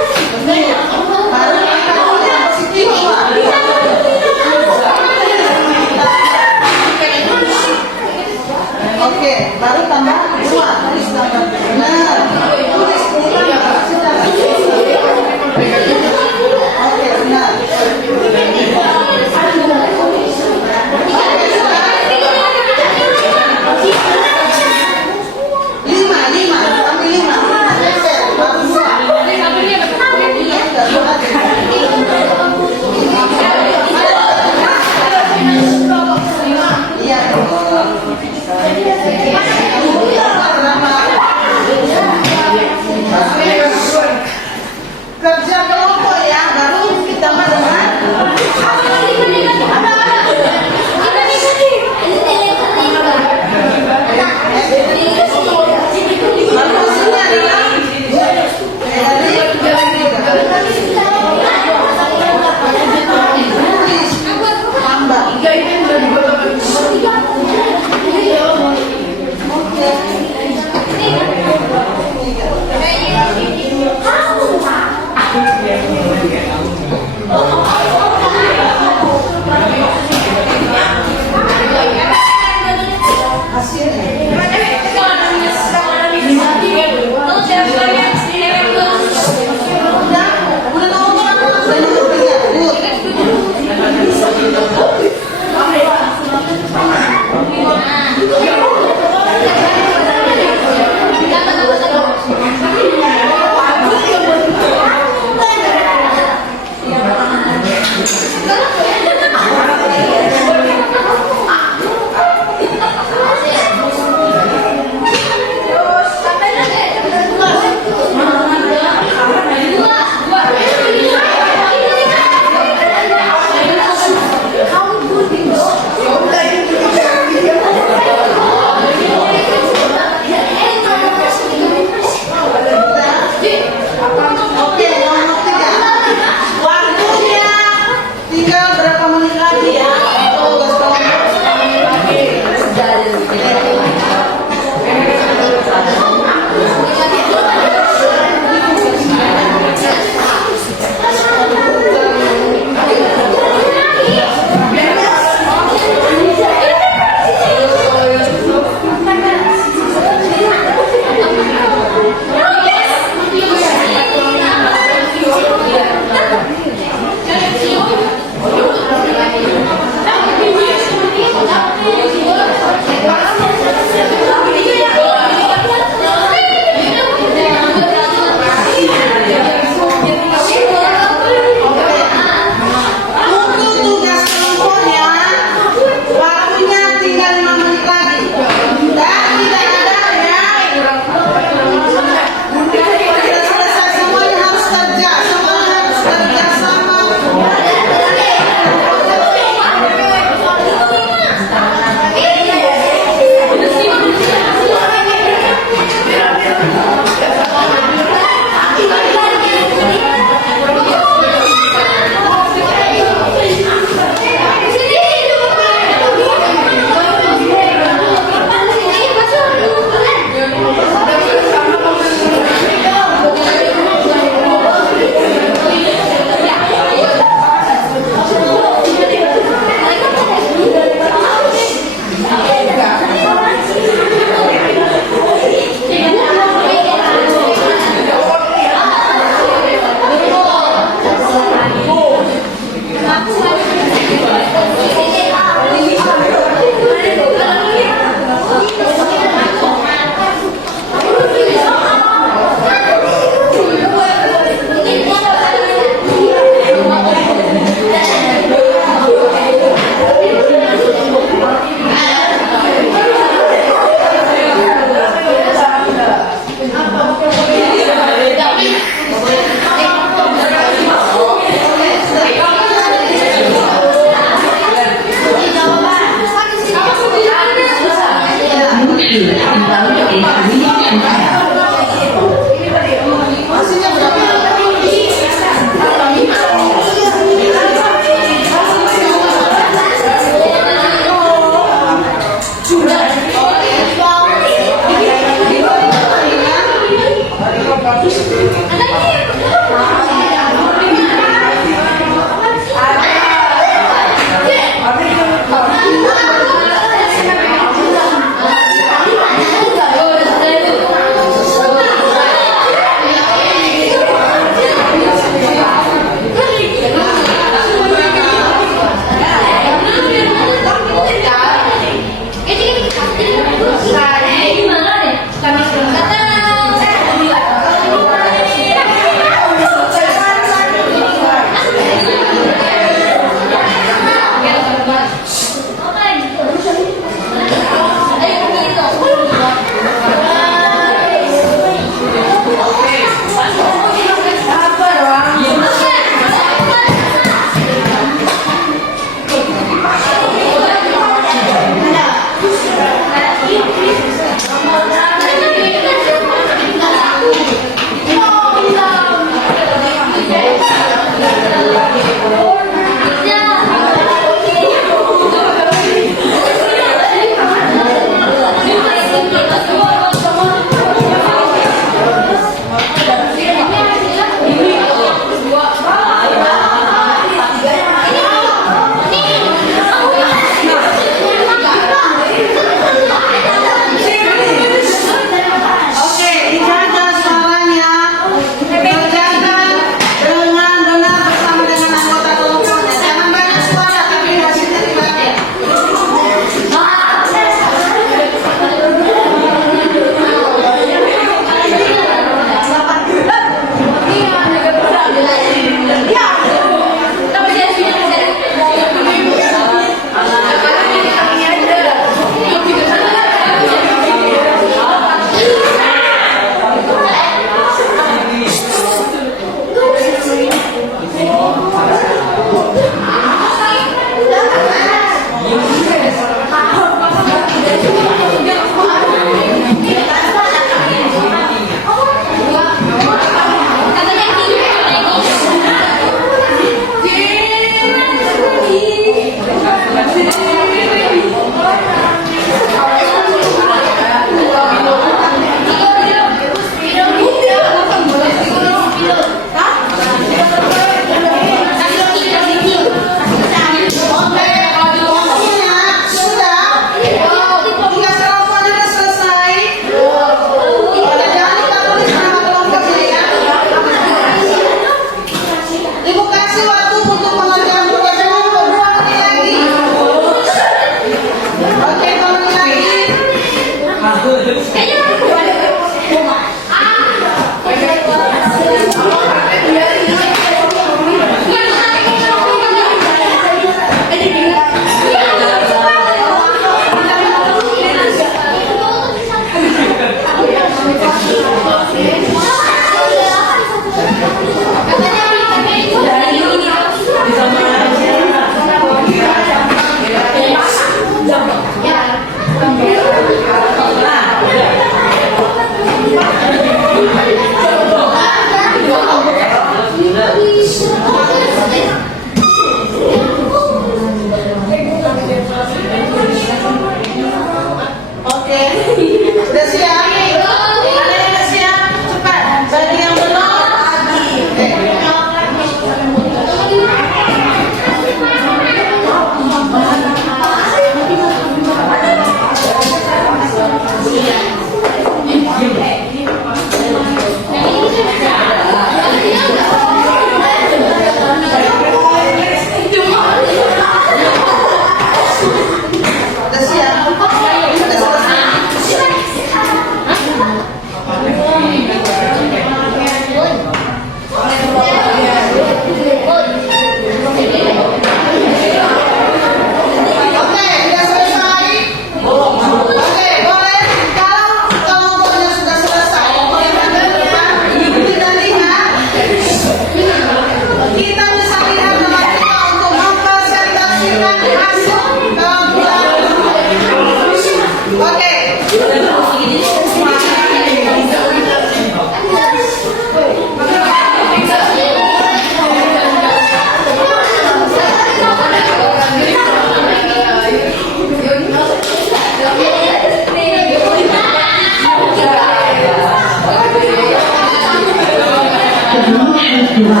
peristiwa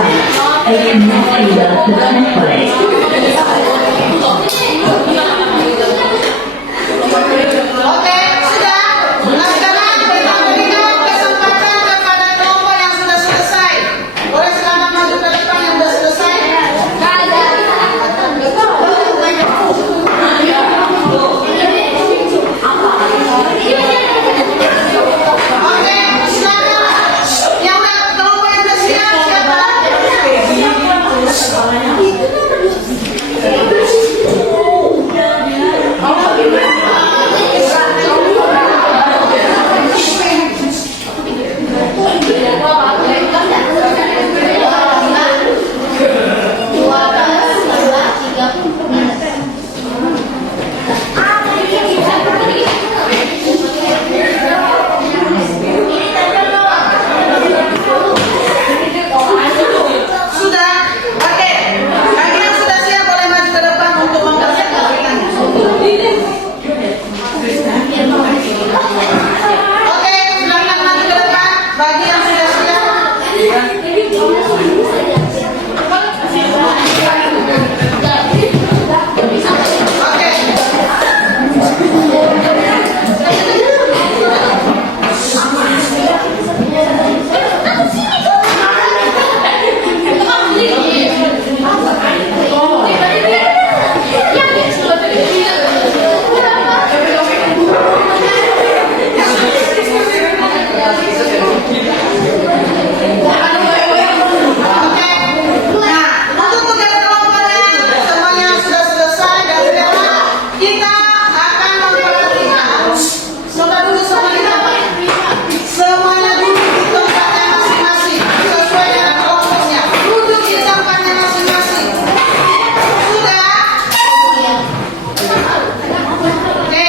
SMS sudah selesai collect. Oke, sudah. Nah, sekarang kita berikan kesempatan kepada kelompok yang sudah selesai. Boleh silakan maju ke depan yang sudah selesai. Oke, silakan. Yang udah kelompok yang sudah siap siapa? Sudah. Oke. Bagi yang sudah siap boleh maju ke depan untuk mempersiapkan ceritanya. Oke, silakan maju ke depan. Bagi yang sudah siap. Oke. Oke. Nah, untuk tugas kelompoknya semuanya sudah selesai dan sekarang kita akan memperhatikan. Saudara dulu semuanya. Semuanya duduk di tempatnya masing-masing sesuai dengan kelompoknya. Duduk di tempatnya masing-masing. Sudah? Oke.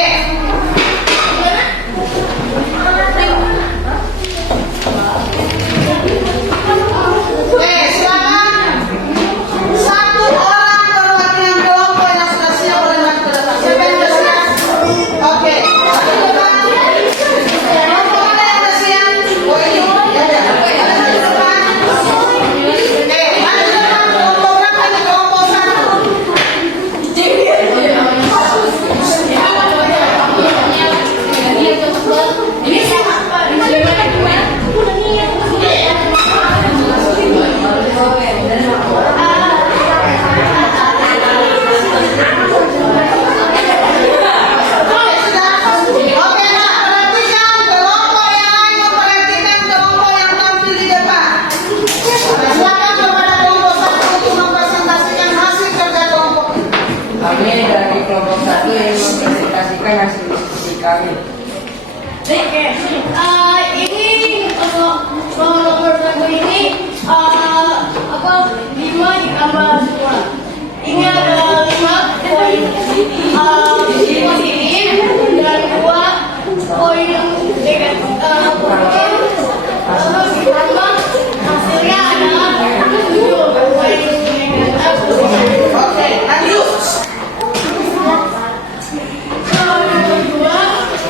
Oke, silakan. Satu orang perwakilan kelompok yang sudah siap boleh maju ke depan. Siapa yang sudah siap? Oke. Satu depan. Kelompok mana yang sudah siap? Oh ini. Ya, ya. Boleh maju ke depan. Oke, maju ke depan. Kelompok berapa nih? Kelompok satu. Oke, sudah. Oke, nah, perhatikan kelompok yang lain memperhatikan kelompok yang tampil di depan. Silakan kepada kelompok satu untuk mempresentasikan hasil kerja kelompok. Kami dari kelompok 1 yang mempresentasikan hasil diskusi kami. Oke, ini untuk nomor satu ini apa 5 ditambah 2. Ini ada 5 poin positif dan 2 poin negatif. Ditambah hasilnya adalah 7 poin negatif. Oke, lanjut. Kalau yang kedua,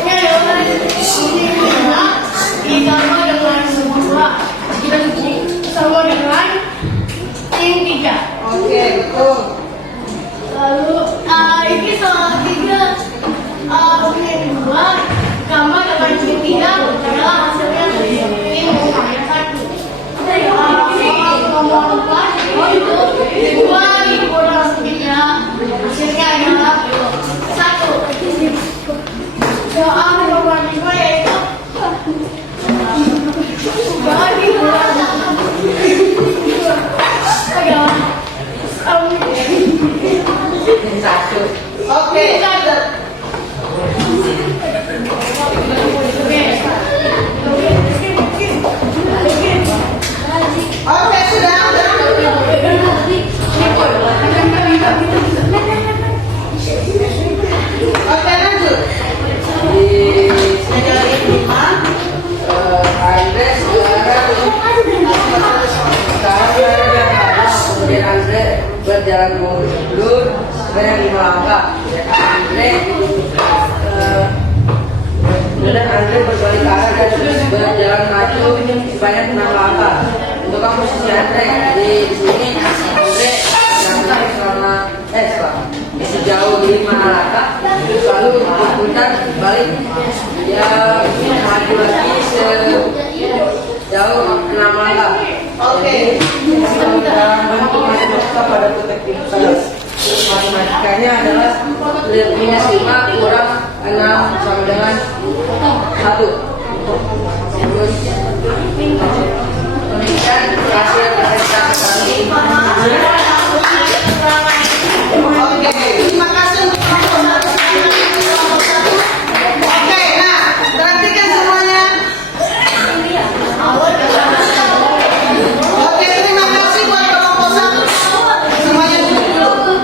ini adalah ditambah dengan 2 sama dengan tim 3. Oke, betul. Lalu ini soal 3 punya 2 tambah dengan tim 3 adalah hasilnya tim 1. Soal nomor 4 itu 2 dikurang 3 hasilnya adalah 1. Soal nomor 5 yaitu 2 dikurang Oke. Oke, sudah. Oke, lanjut. Negara 5. Andre sekarang kemudian Andre berjalan mundur sebanyak 5 langkah. Kemudian Andre berbalik arah dan berjalan maju sebanyak 6 langkah. untuk kamu Andre. Jadi di sini Andre datang sejauh 5 langkah, lalu berputar balik dia maju lagi sejauh 6 langkah. Oke. Bantu matematika pada petik kelas. Matematikanya adalah minus 5 kurang 6 sama dengan 1. Kemudian hasil presentasi kami. Oke, terima kasih untuk kelompok 1. Oke, nah, perhatikan semuanya. Oke, terima kasih buat kelompok 1. Semuanya duduk dulu.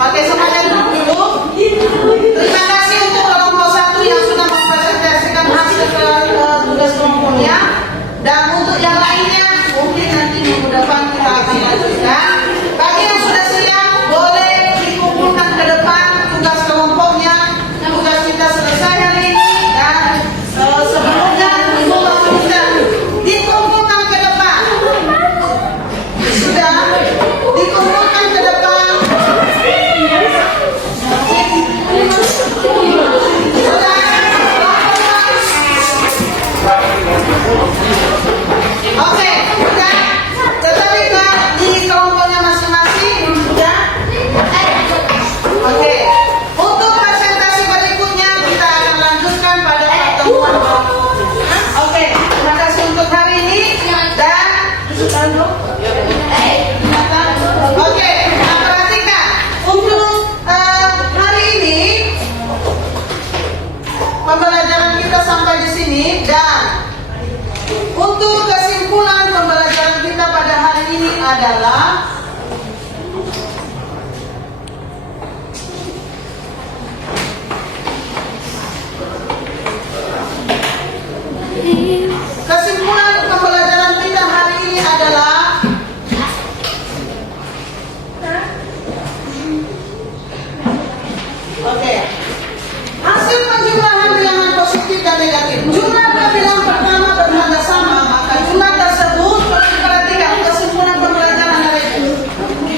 Oke, semuanya duduk dulu. Terima kasih untuk kelompok 1 yang sudah mempresentasikan hasil tugas kelompoknya. Dan untuk yang lainnya, mungkin nanti minggu depan kita akan lanjutkan. Bagi yang sudah siap, boleh dikumpulkan ke depan tugas kelompoknya. Tugas kita selesai hari ini dan sebelumnya bisa dikumpulkan ke depan. Sudah dikumpulkan ke depan. Oke, sudah. Tetapi di kelompoknya masing-masing sudah. Oke. Untuk presentasi berikutnya kita akan lanjutkan pada pertemuan. Oke, terima kasih untuk hari ini dan oke, nah perhatikan untuk hari ini pembelajaran kita sampai di sini dan untuk kesimpulan pembelajaran kita pada hari ini adalah oke. Hasil penjumlahan bilangan positif dan negatif. Jumlah bilangan pertama bertanda sama, maka jumlah tersebut perlu diperhatikan kesimpulan pembelajaran hari ini.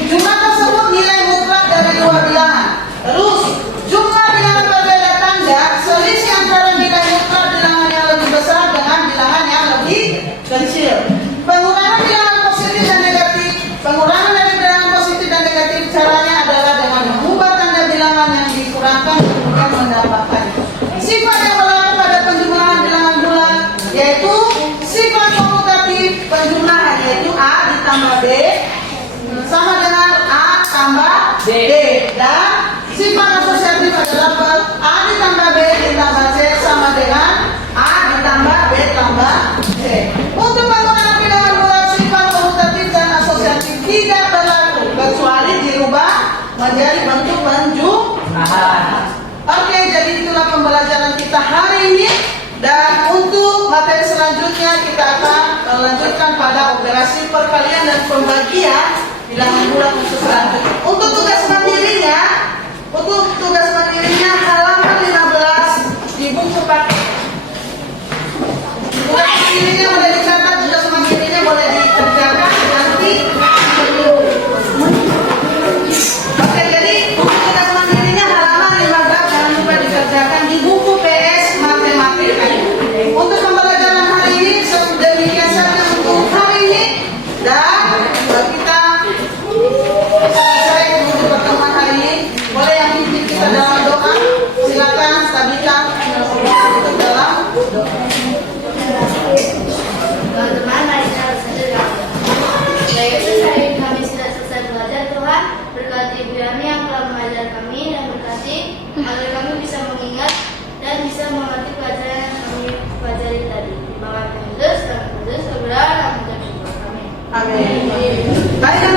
Jumlah tersebut nilai mutlak dari dua bilangan. Terus jumlah bilangan berbeda tanda, selisih antara nilai mutlak bilangan yang lebih besar dengan bilangan yang lebih kecil. Pengurangan bilangan positif dan negatif. Pengurangan dari bilangan positif dan negatif caranya adalah dengan mengubah tanda bilangan yang dikurangkan kemudian mendapatkan sifat yang berlaku pada penjumlahan bilangan bulan, yaitu sifat komutatif penjumlahan, yaitu A ditambah B sama dengan A tambah D, dan sifat asosiatif adalah A ditambah B ditambah C sama dengan A ditambah B tambah C. Untuk pengurangan bilangan bulan, sifat komutatif dan asosiatif tidak berlaku kecuali dirubah menjadi bentuk penjumlahan. Oke, jadi itulah pembelajaran kita hari ini. Dan untuk materi selanjutnya kita akan lanjutkan pada operasi perkalian dan pembagian bilangan bulan untuk selanjutnya. Untuk tugas mandirinya halaman 15 di buku paket. Tugas mandirinya boleh dicatat, tugas mandirinya boleh dikerjakan nanti. Oke, jadi tugas mandirinya halaman 15 jangan lupa dikerjakan di buku PS Matematika. Untuk pembelajaran hari ini demikian saja untuk hari ini, dan kita selesai untuk pertemuan hari ini. Boleh yang pimpin kita dalam doa, silakan Sabita untuk dalam doa. Teman-teman, mari kita berdoa. Baik, hari ini kami sudah selesai belajar. Tuhan, berkati Ibu Yani yang telah mengajar kami, dan berkati agar kami bisa mengingat dan bisa mengerti pelajaran yang kami pelajari tadi. Terima kasih, Kudus, segera, dan syukur. Amin. Amin. Baik,